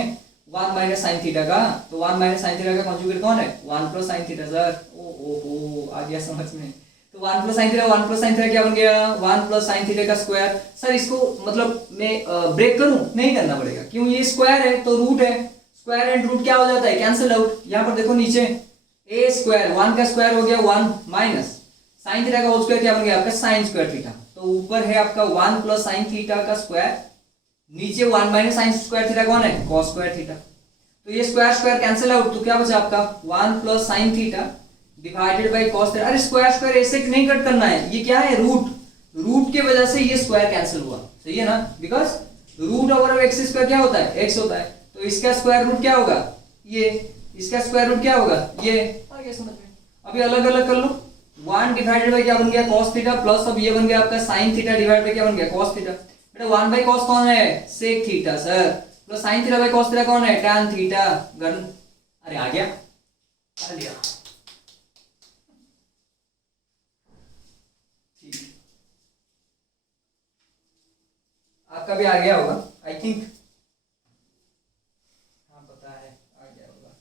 1 माइनस साइन थीटा का, तो 1 माइनस साइन थीटा का कॉन्जुगेट कौन है, 1 प्लस साइन थीटा। सर ओ आ गया समझ में। तो 1 प्लस साइन थीटा क्या बन गया, 1 प्लस साइन थीटा का स्क्वायर। सर इसको मतलब मैं ब्रेक करूं, नहीं करना पड़ेगा, क्यों, ये स्क्वायर है तो रूट है, स्क्वायर एंड रूट क्या हो जाता है, कैंसिल आउट। यहाँ पर देखो नीचे ए स्क्वायर, 1 का स्क्वायर हो गया 1 माइनस साइन थीटा का होल स्क्वायर क्या बन गया आपका, साइन स्क्वायर थीटा। तो ऊपर है आपका 1 प्लस साइन थीटा का स्क्वायर, नीचे 1 माइनस साइन स्क्वायर थीटा कौन है, कॉस स्क्वायर थीटा। तो ये स्क्वायर स्क्वायर कैंसिल आउट, तो क्या बचा आपका 1 plus sine theta divided by cos theta. अरे स्क्वायर स्क्वायर ऐसे नहीं कट करना है, ये क्या है, रूट की वजह से ये स्क्वायर कैंसिल हुआ, सही है ना, because root over X square क्या होता है, एक्स होता है, तो इसका स्क्वायर रूट क्या होगा, ये, इसका स्क्वायर रूट क्या होगा, ये आ गया समझ में। अभी अलग अलग कर लो, 1 डिवाइडेड बाय क्या बन गया, cos थीटा, प्लस अब ये बन गया आपका sin थीटा डिवाइड बाय क्या बन गया, cos थीटा। बेटा 1 बाय cos कौन है, sec theta sir, plus sin theta by cos theta कौन है, tan थीटा। गन, अरे आ गया, आ लिया, ठीक, आपका भी आ गया होगा आई थिंक, हाँ पता है आ गया होगा।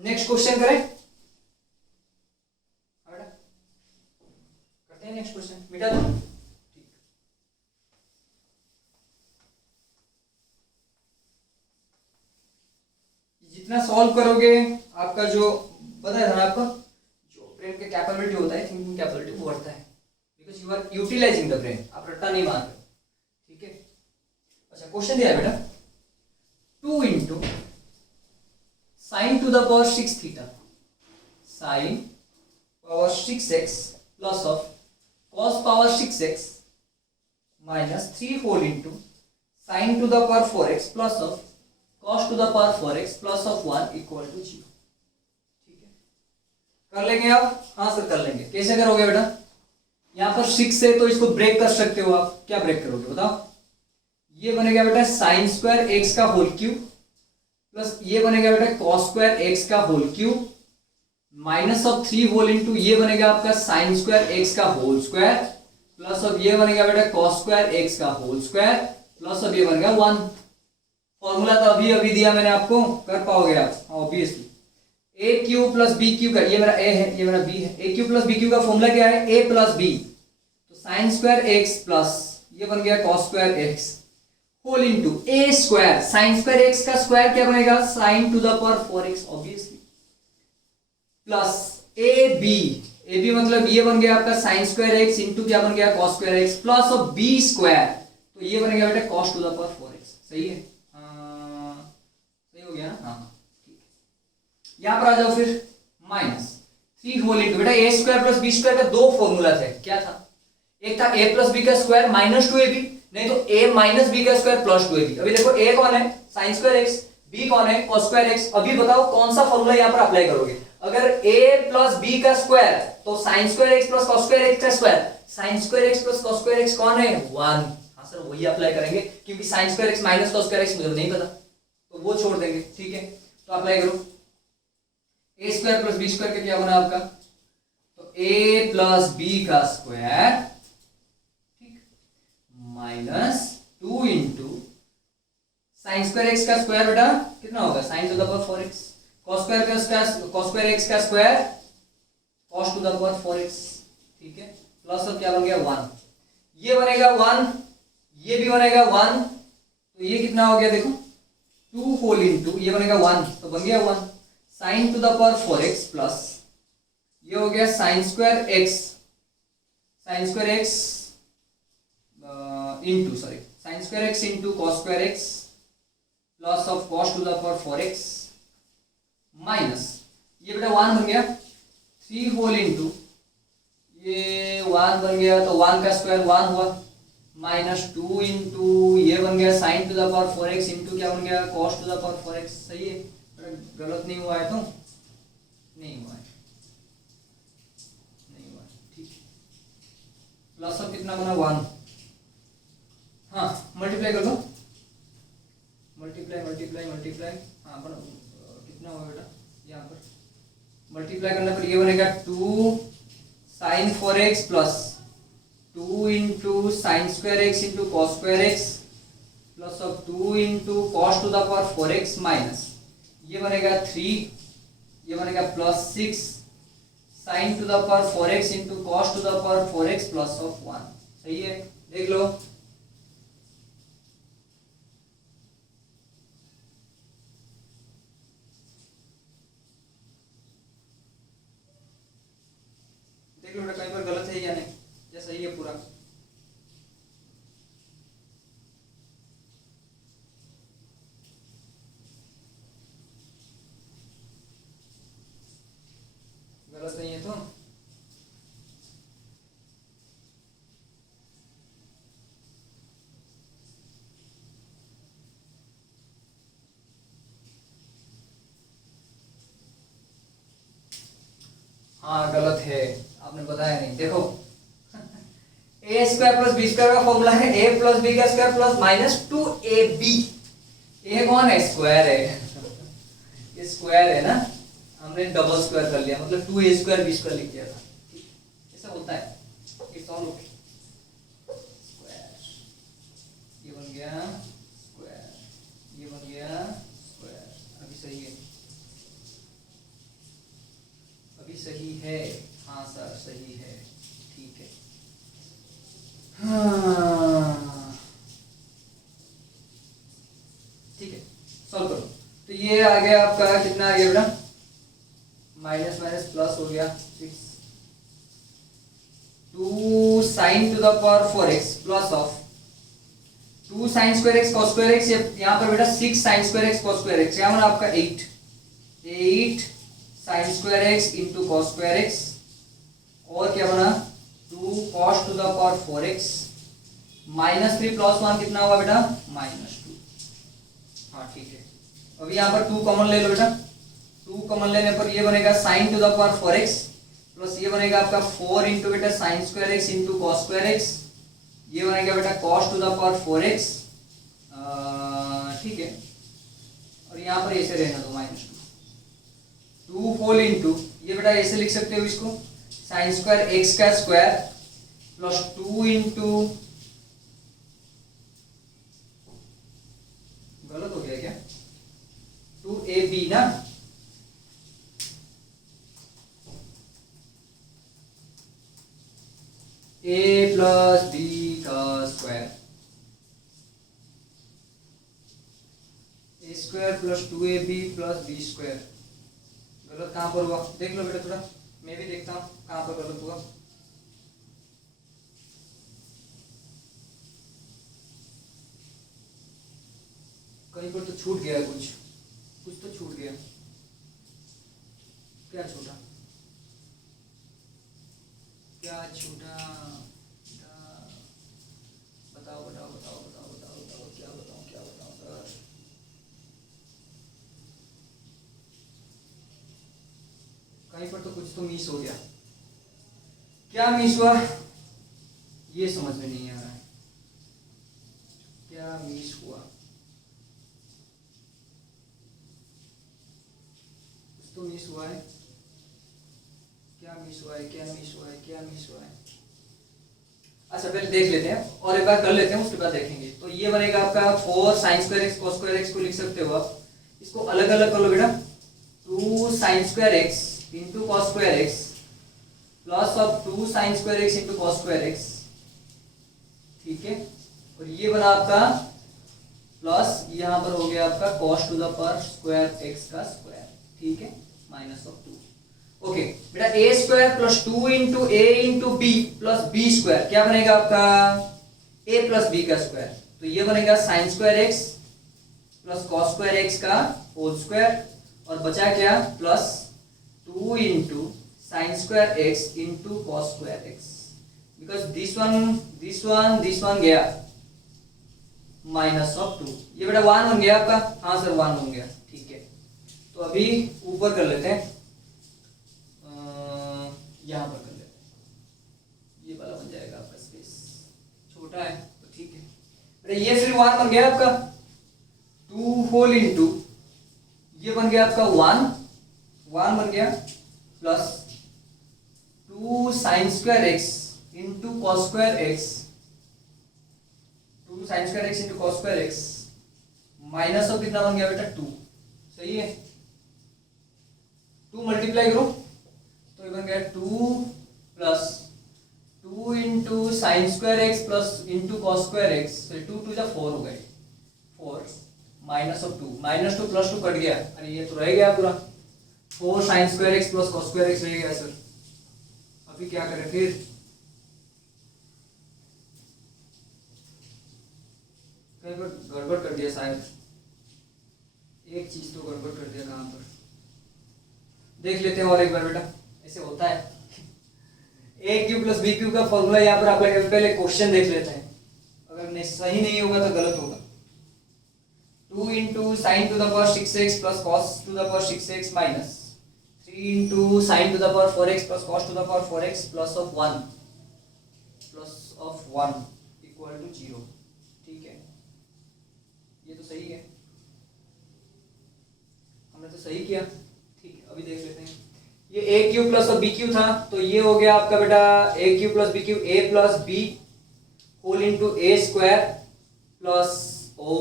नेक्स्ट क्वेश्चन करें, करते हैं नेक्स्ट क्वेश्चन, मिटा दो, ठीक। जितना सॉल्व करोगे आपका जो बताया था ना आपको, जो ब्रेन का कैपेबिलिटी होता है, थिंकिंग कैपेबिलिटी वो बढ़ता है, because you are utilising the brain, आप रट्टा नहीं मार रहे हो, ठीक है। अच्छा क्वेश्चन दिया है बेटा, 2 into sin to the power 6 theta sin power 6x plus of cos power 6x minus 3 whole into sin to the power 4x plus of cos to the power 4x plus of 1 equal to 0। ठीक है, कर लेंगे आप, हाँ sir कर लेंगे। कैसे करोगे बेटा, यहाँ पर 6 है तो इसको ब्रेक कर सकते हो आप, क्या ब्रेक करोगे बताओ, ये बनेगा बेटा sin स्क्वायर x का होल क्यूब प्लस ये बनेगा बेटा कॉस स्क्वायर एक्स का whole cube minus of 3 whole into ये बनेगा आपका साइन स्क्वायर एक्स का होल स्क्वायर प्लस अब ये बनेगा बेटा कॉस स्क्वायर एक्स का होल स्क्वायर प्लस अब ये बनेगा 1। फॉर्मूला तो अभी अभी दिया मैंने आपको, कर पाओगे आप obviously. A cube plus B cube का, ये मेरा ए है ये मेरा बी है, A cube plus B cube का फॉर्मूला क्या है, ए प्लस बी, तो साइन स्क्वायर एक्स प्लस ये बन गया cos square X whole into A square, sine square x का स्क्वायर क्या बनेगा, sine to the power 4x obviously, plus A B मतलब ये बन गया आपका साइन स्क्वायर एक्स इंटू क्या बन गया cos square x plus of B square, तो ये बनेगा बेटा cos to the power 4x। सही है, सही हो गया ना, हाँ ठीक है। यहां पर आ जाओ फिर माइनस 3 होल इंटू बेटा A square plus B square का दो फॉर्मूला थे, क्या था, एक था a प्लस बी का स्क्वायर माइनस 2ab, नहीं तो a माइनस बी का स्क्वायर प्लस 2ab। अभी देखो a कौन है साइन स्क्वायर एक्स, b कौन है कॉस स्क्वायर एक्स। अभी बताओ कौन सा फॉर्मूला यहां पर अप्लाई करोगे, अगर a प्लस b का स्क्वायर तो sine square x plus cos square x का square, sine square x plus cos square X कौन है 1। हाँ सर वही अप्लाई करेंगे क्योंकि sine square X minus cos square X मुझे नहीं पता तो वो छोड़ देंगे, ठीक है। तो अप्लाई करो a square plus b square का क्या बना आपका, तो a प्लस b का square minus 2 into sine square x का स्क्वायर बेटा कितना होगा sine to the power 4x, cos square x का square cos to the power 4x, ठीक है, प्लस अब क्या बन गया 1, ये बनेगा 1 ये भी बनेगा 1, तो ये कितना हो गया देखो 2 होल इंटू ये बनेगा 1 तो बन गया 1 sign to the power 4x plus ये हो गया sign square x into sorry sine square x into cos square x plus of cos to the power 4x minus ये बेटा 1 बन गया 3 होल इंटू ये 1 बन गया तो 1 का स्क्वायर 1 हुआ माइनस 2 इंटू ये बन गया sign to the power 4x into क्या बन गया cos to the power 4x। सही है, गलत नहीं हुआ है तो नहीं हुआ है ठीक, प्लस ऑफ कितना बना 1, हाँ मल्टीप्लाई कर लो मल्टीप्लाई हाँ पर कितना होगा बेटा यहाँ पर मल्टीप्लाई करने पर ये बनेगा 2 sine 4x plus 2 into sine square x into cos square x plus of 2 into cos to the power 4x minus ये बनेगा 3 ये बनेगा plus 6 sine to the power 4x into cos to the power 4x plus of 1। सही है, देख लो कहीं पर गलत है या नहीं या सही है पूरा। गलत नहीं है तो हाँ गलत है, आपने बताया नहीं। देखो ए स्क्वायर प्लस बी स्क्वायर का फॉर्मूला है ए प्लस बी का स्क्वायर प्लस माइनस 2ab। ए कौन है स्क्वायर है ये स्क्वायर है ना, हमने डबल स्क्वायर कर लिया मतलब 2a स्क्वायर बी स्क्वायर लिख दिया था, ऐसा होता है। इट्स ऑल ओके, स्क्वायर ये बन गया स्क्वायर ये बन गया स्क्वायर, अभी सही है अभी सही है, हाँ सर सही है ठीक है। हाँ ठीक है सॉल्व करो तो ये आ गया आपका कितना आ गया बेटा माइनस माइनस प्लस हो गया 6 2 sign to the power 4x plus of 2 sign square x cos square x, यहाँ पर बेटा 6 sign square x cos square x, क्या बना आपका 8 sign square x into cos square x और क्या बना 2 cos to the power 4x minus 3 plus 1 कितना हुआ बेटा -2। हाँ ठीक है, अभी यहाँ पर 2 कॉमन ले लो बेटा, 2 कॉमन लेने पर ये बनेगा sine to the power 4x plus ये बनेगा आपका 4 इंटू बेटा sign square x into cos square x, ये बनेगा बेटा cos to the power 4x। ठीक है और यहाँ पर ऐसे रहना दो -2 2 होल इंटू, ये बेटा ऐसे लिख सकते हो इसको, साइन स्क्वायर एक्स का स्क्वायर प्लस 2 इंटू, गलत हो गया क्या, 2ab ना, a प्लस b का square, a square plus 2ab plus b square. गलत कहाँ पर हुआ देख लो बेटा, थोड़ा मैं भी देखता हूँ कहाँ पर गलत हुआ। कहीं पर तो छूट गया कुछ, कुछ तो छूट गया, क्या छूटा, क्या छूटा, बताओ बताओ बताओ बताओ बताओ बताओ, क्या बताऊं क्या बताऊं सर, कहीं पर तो कुछ तो मिस हो गया, क्या मिस हुआ ये समझ में नहीं आ रहा है, क्या मिस हुआ, कुछ तो मिस हुआ है, क्या मिस हुआ है, क्या मिस हुआ है, क्या मिस हुआ है। अच्छा पहले देख लेते हैं और एक बार कर लेते हैं, उसके बाद देखेंगे। तो ये बनेगा आपका 4 sign square x cos square x को लिख सकते हो आप, इसको अलग अलग कर लो बेटा, 2 sign square x into cos square x plus of 2 sign square x into cos square x, ठीक है। और ये बना आपका प्लस, यहाँ पर हो गया आपका cos to the power square x का स्क्वायर, ठीक है, माइनस ऑफ 2। ओके बेटा, A square plus 2 into A into B plus B square क्या बनेगा आपका, ए प्लस बी का स्क्वायर, तो ये बनेगा sine square x plus cos square x का होल स्क्वायर, और बचा क्या plus 2 into sine square x into cos square X, because this one गया माइनस ऑफ 2, ये बेटा 1 बन गया आपका, हाँ सर 1 बन गया, ठीक है। तो अभी ऊपर कर लेते हैं, यहां पर कर लेते हैं, ये वाला बन जाएगा आपका, स्पेस छोटा है तो ठीक है बेटा, ये फिर 1 बन गया आपका, 2 होल इंटू, ये बन गया आपका 1 बन गया plus 2 sign square x into cos square x, 2 sign square x into cos square X minus of कितना बन गया बेटा 2, सही है, 2 मल्टीप्लाई करो तो ये बन गया 2 plus 2 into sine square x plus into cos square x, तो 2 2 जा 4 हो गए, 4 माइनस ऑफ 2, -2 प्लस 2 कट गया, अरे ये तो रह गया पूरा, 4 sign square x plus cos square x रह गया सर। अभी क्या करें फिर, कहीं पर गड़बड़ कर दिया शायद, एक चीज तो गड़बड़ कर दिया, कहां पर देख लेते हैं और एक बार बेटा, ऐसे होता है, A cube plus B cube का फॉर्मूला यहाँ पर अप्लाई करके पहले क्वेश्चन देख लेते हैं, अगर नहीं सही नहीं होगा तो गलत होगा। 2 into sine to the power 6x plus cos to the power 6x minus 3 into sine to the power 4x plus cos to the power 4x plus of 1 equal to 0, ठीक है, ये तो सही है, हमने तो सही किया, ठीक है। अभी देख लेते हैं, ये ए क्यू प्लस बी क्यू था, तो ये हो गया आपका बेटा ए cube plus B Q, A plus B whole into A square plus O,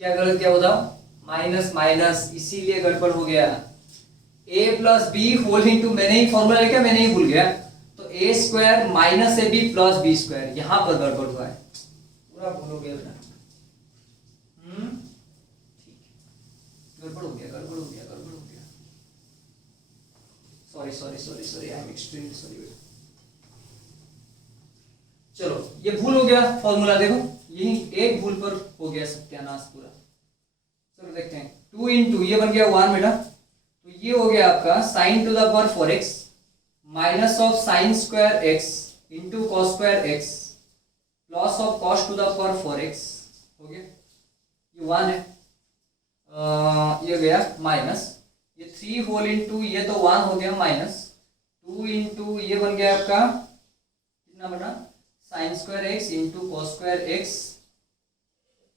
क्या गलत क्या बताओ, माइनस माइनस, इसीलिए गड़बड़ हो गया, a plus B whole into, मैंने ही फॉर्मूला लिखा, मैंने ही भूल गया, तो A square minus A B plus B square, यहां पर गड़बड़ हुआ है, पूरा भूल हो गया बेटा, ठीक है, गड़बड़ हो गया, sorry I am extremely sorry बेटा, चलो ये भूल हो गया फॉर्मूला, देखो यही एक भूल पर हो गया सत्यानाश पूरा। चलो देखते हैं, 2 इंटू ये बन गया 1 बेटा, तो ये हो गया आपका sign to the power 4x minus of sine square x into cos square x plus of cos to the power 4x, हो गया, ये 1 है, ये गया माइनस, ये 3 होल इंटू, ये तो 1 हो गया माइनस 2 इंटू, ये बन गया आपका कितना बना, sign square x into cos square x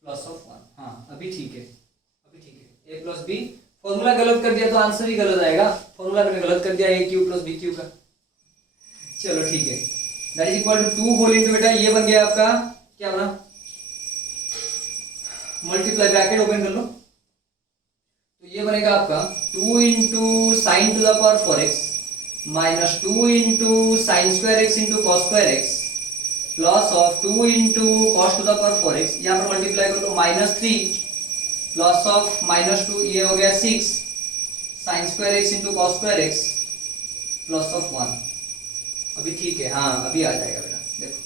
plus of 1। हाँ अभी ठीक है, अभी ठीक है। ए प्लस बी, फॉर्मूला गलत कर दिया तो आंसर ही गलत आएगा। फॉर्मूला मैंने गलत कर दिया, a cube plus B cube का। चलो ठीक है, that is equal to 2 whole into, बेटा ये बन गया आपका क्या बना, मल्टीप्लाई, ब्रैकेट ओपन कर लो, तो ये बनेगा आपका 2 into sine to the power 4x minus 2 into sine square x into cos square x plus of 2 into cos to the power 4x, यहाँ पर मल्टीप्लाई कर लो, -3 प्लस ऑफ -2, ये हो गया 6 sign square x into cos square x plus of 1। अभी ठीक है, हाँ अभी आ जाएगा बेटा। देखो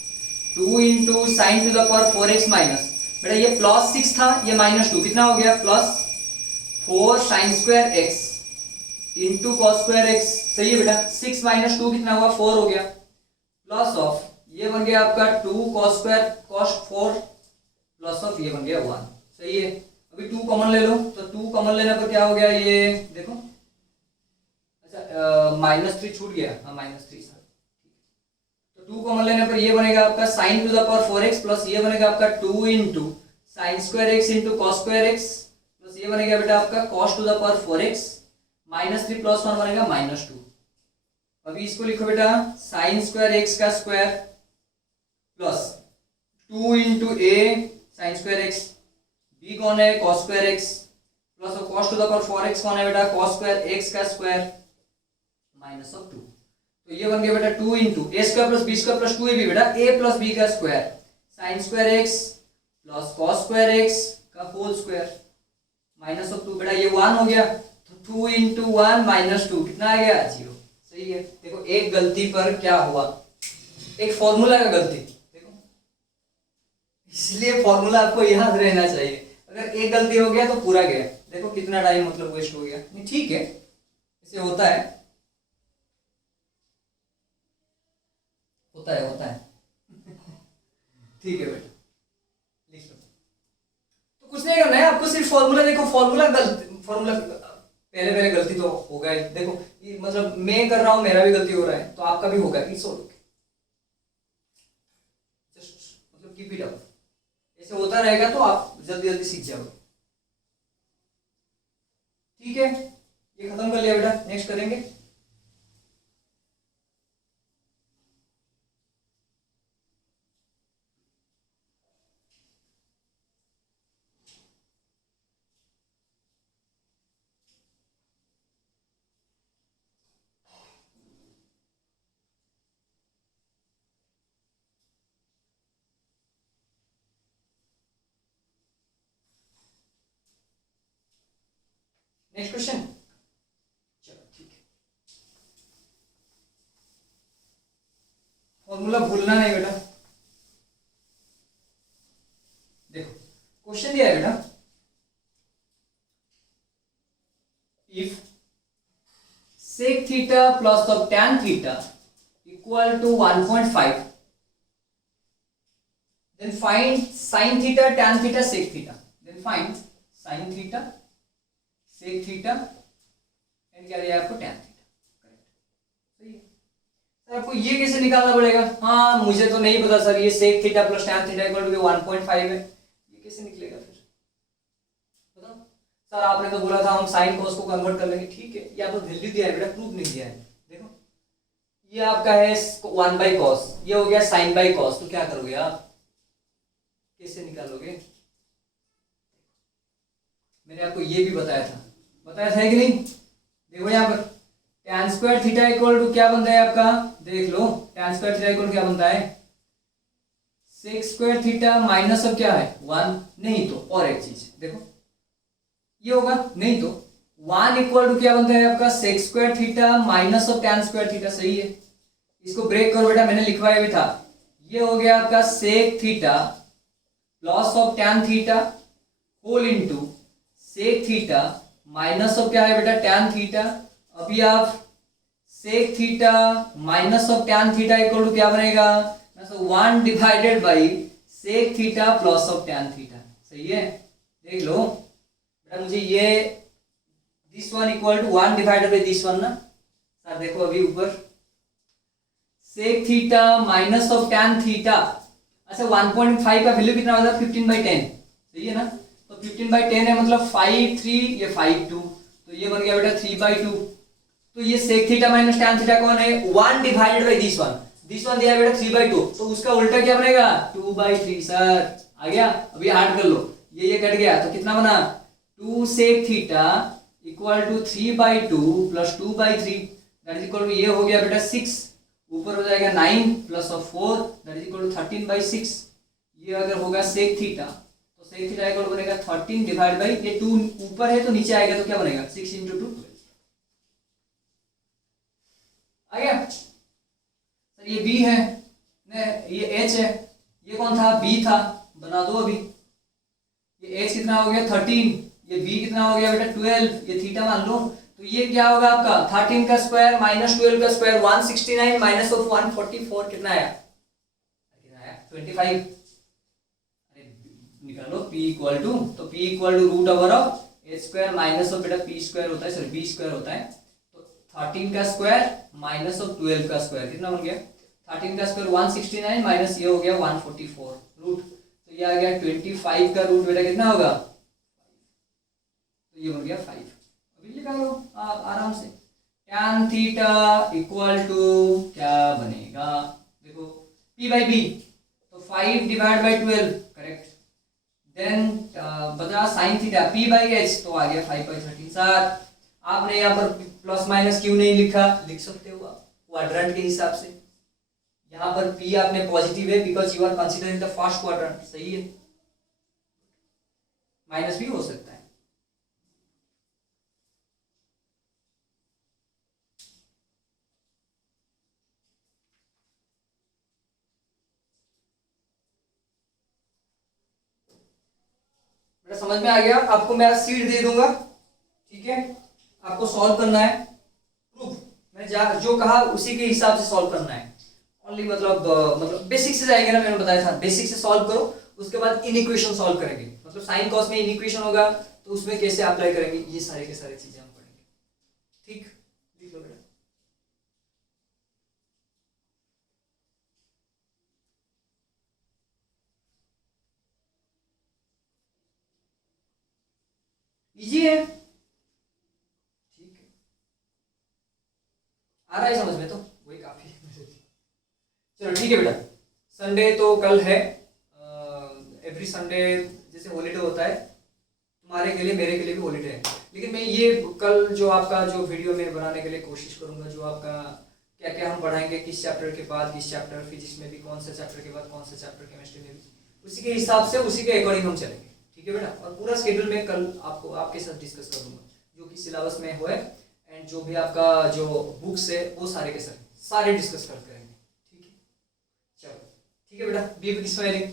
2 into sine to the power 4x minus, बेटा ये प्लस 6 था, ये -2, कितना हो गया, plus 4 sign square x into cos square x, सही है बेटा। 6 माइनस 2 कितना हुआ, 4 हो गया, प्लस ऑफ ये बन गया आपका 2 cos square cos 4 plus of ये बन गया 1, सही है। अभी 2 कॉमन ले लो, तो 2 कॉमन लेने पर क्या हो गया, ये देखो, अच्छा -3 छूट गया, हाँ -3 सर। तो 2 कॉमन लेने पर ये बनेगा आपका sign to the power 4x plus ये बनेगा आपका 2 into sine square x into cos square x plus ये बनेगा बेटा आपका cos to the power 4x, -3 plus 1 बनेगा -2। अभी इसको लिखो बेटा साइन स्क्वायर एक्स का स्क्वायर प्लस 2 इंटू ए साइन स्क्वायर एक्स, बी कौन है, cos square x plus of cos to the power 4x कौन है बेटा, कॉस स्क्वायर एक्स का स्क्वायर माइनस ऑफ 2। तो ये बन गया बेटा 2 into A square plus B square plus 2ab, बेटा a प्लस बी का square sine square x plus cos square x का होल स्क्वायर माइनस ऑफ 2, बेटा ये 1 हो गया, तो 2 इंटू 1 माइनस 2 कितना आ गया, 0, सही है। देखो एक गलती पर क्या हुआ, एक फॉर्मूला का गलती, देखो इसलिए फॉर्मूला आपको याद रहना चाहिए। अगर एक गलती हो गया तो पूरा गया, देखो कितना टाइम मतलब वेस्ट हो गया। नहीं ठीक है, इसे होता है, होता है ठीक है बेटा, लिख लो। तो कुछ नहीं करना है आपको, सिर्फ फॉर्मूला देखो, फॉर्मूला पहले गलती तो होगा ही। देखो ये मतलब मैं कर रहा हूं, मेरा भी गलती हो रहा है, तो आपका भी होगा, इट्स ओके, जस्ट मतलब कीप इट अप, ऐसे होता रहेगा तो आप जल्दी जल्दी सीख जाओगे। ठीक है, ये खत्म कर लिया बेटा, नेक्स्ट करेंगे। नेक्स्ट क्वेश्चन, चलो ठीक है, फॉर्मूला भूलना नहीं बेटा। देखो क्वेश्चन दिया है बेटा, if sec theta plus of tan theta equal to 1.5, then find sin theta tan theta sec theta, then find sin theta sec theta and क्या दिया आपको tan थीटा, करेक्ट, सही है। सर आपको ये कैसे निकालना पड़ेगा, हाँ मुझे तो नहीं पता सर, ये sec theta plus tan theta equal to 1.5 है, ये कैसे निकलेगा फिर बताओ। सर आपने तो बोला था हम sin cos को कन्वर्ट कर लेंगे, ठीक है, ये आपको वैल्यू दिया है बेटा, प्रूफ नहीं दिया है। देखो ये आपका है 1/cos, ये हो गया sin बाई cos, तो क्या करोगे आप, कैसे निकालोगे, मैंने आपको ये भी बताया था कि नहीं। देखो यहाँ पर tan square theta equal to क्या बनता है आपका, देख लो tan स्क्वायर थीटा इक्वल क्या बनता है, sec स्क्वायर थीटा माइनस अब क्या है 1, नहीं तो और एक चीज देखो ये होगा, नहीं तो 1 इक्वल टू क्या बनता है आपका sec square theta minus of tan square theta, सही है। इसको ब्रेक करो बेटा, मैंने लिखवाया भी था, ये हो गया आपका sec theta plus of tan theta whole into sec theta minus of क्या है बेटा tan थीटा। अभी आप sec theta minus of tan theta equal to क्या बनेगा, 1 divided by sec theta plus of tan theta, सही है। देख लो बेटा, मुझे ये this one equal to 1 divided by this one ना सर, देखो अभी ऊपर sec theta minus of tan theta, अच्छा 1.5 का वैल्यू कितना होता है 15/10, सही है ना। तो 15/10 है मतलब 5/3, ये 5/2, तो ये बन गया बेटा 3/2। तो ये sec theta minus tan theta कौन है, 1 डिवाइडेड बाई दिस वन दिया है बेटा 3/2, तो उसका उल्टा क्या बनेगा 2/3। सर आ गया, अभी ऐड कर लो, ये कट गया तो कितना बना 2 सेक थीटा इक्वल टू 3/2 प्लस 2/3 दैट इज इक्वल टू ये हो गया बेटा 6, ऊपर हो जाएगा 9 plus of 4 that is equal to 13/6। ये अगर होगा सेक थीटा तो सेक थीटा इक्वल बनेगा 13 डिवाइड बाई ये 2 ऊपर है तो नीचे आएगा तो क्या बनेगा 6 × 2 आ गया। सर ये बी है ने ये एच है, ये कौन था बी था, बना दो अभी। ये एच कितना हो गया 13, ये बी कितना हो गया बेटा 12, ये थीटा मान लो, तो ये क्या होगा आपका 13 का स्क्वायर माइनस 12 का स्क्वायर 169 माइनस ऑफ 144 कितना आया 25। अरे निकालो p इक्वल टू, तो p equal to root over of h square minus of बेटा p स्क्वायर होता है, सॉरी b स्क्वायर होता है, तो 13 का स्क्वायर माइनस ऑफ 12 का स्क्वायर कितना बन गया 13 का स्क्वायर 169 माइनस ये हो गया 144 रूट, तो ये आ गया 25 का रूट बेटा कितना होगा, तो ये बन गया 5। अभी लिखा लो आप आराम से, tan थीटा इक्वल टू क्या बनेगा, देखो p बाई b, तो 5 डिवाइड बाई 12 करेक्ट, देन बचा sin theta p by h, तो आ गया 5/13। सर आपने यहाँ पर प्लस माइनस क्यों नहीं लिखा, लिख सकते हो आप क्वाड्रेंट के हिसाब से, यहाँ पर p आपने पॉजिटिव है because you are considering the first quadrant, सही है, माइनस भी हो सकता है। समझ में आ गया, आपको मैं सीट दे दूंगा, ठीक है, आपको सॉल्व करना है, प्रूफ मैंने जो कहा उसी के हिसाब से सॉल्व करना है, ओनली मतलब बेसिक से जाएगा ना, मैंने बताया था बेसिक से सॉल्व करो, उसके बाद इन इक्वेशन सॉल्व करेंगे, मतलब साइन कॉस में इन इक्वेशन होगा तो उसमें कैसे अप्लाई करेंगे, ये सारे के सारे चीजें हम पढ़ेंगे, ठीक, लिख लो बेटा। इजी है, ठीक है, आ रहा है समझ में, तो वही काफी है। चलो ठीक है बेटा, संडे तो कल है, एवरी संडे जैसे हॉलीडे होता है तुम्हारे के लिए मेरे के लिए भी हॉलीडे है, लेकिन मैं ये कल जो आपका जो वीडियो में बनाने के लिए कोशिश करूंगा, जो आपका क्या क्या हम पढ़ाएंगे, किस चैप्टर के बाद किस चैप्टर, फिजिक्स में भी कौन सा चैप्टर के बाद कौन सा चैप्टर, केमिस्ट्री में भी, उसी के हिसाब से उसी के अकॉर्डिंग हम चलेंगे, ठीक है बेटा। और पूरा शेड्यूल में कल आपको आपके साथ डिस्कस कर दूंगा, जो कि सिलेबस में हो एंड जो भी आपका जो बुक्स है वो सारे के सारे डिस्कस कर करेंगे, ठीक है। चलो ठीक है बेटा, बी विथ स्माइलिंग।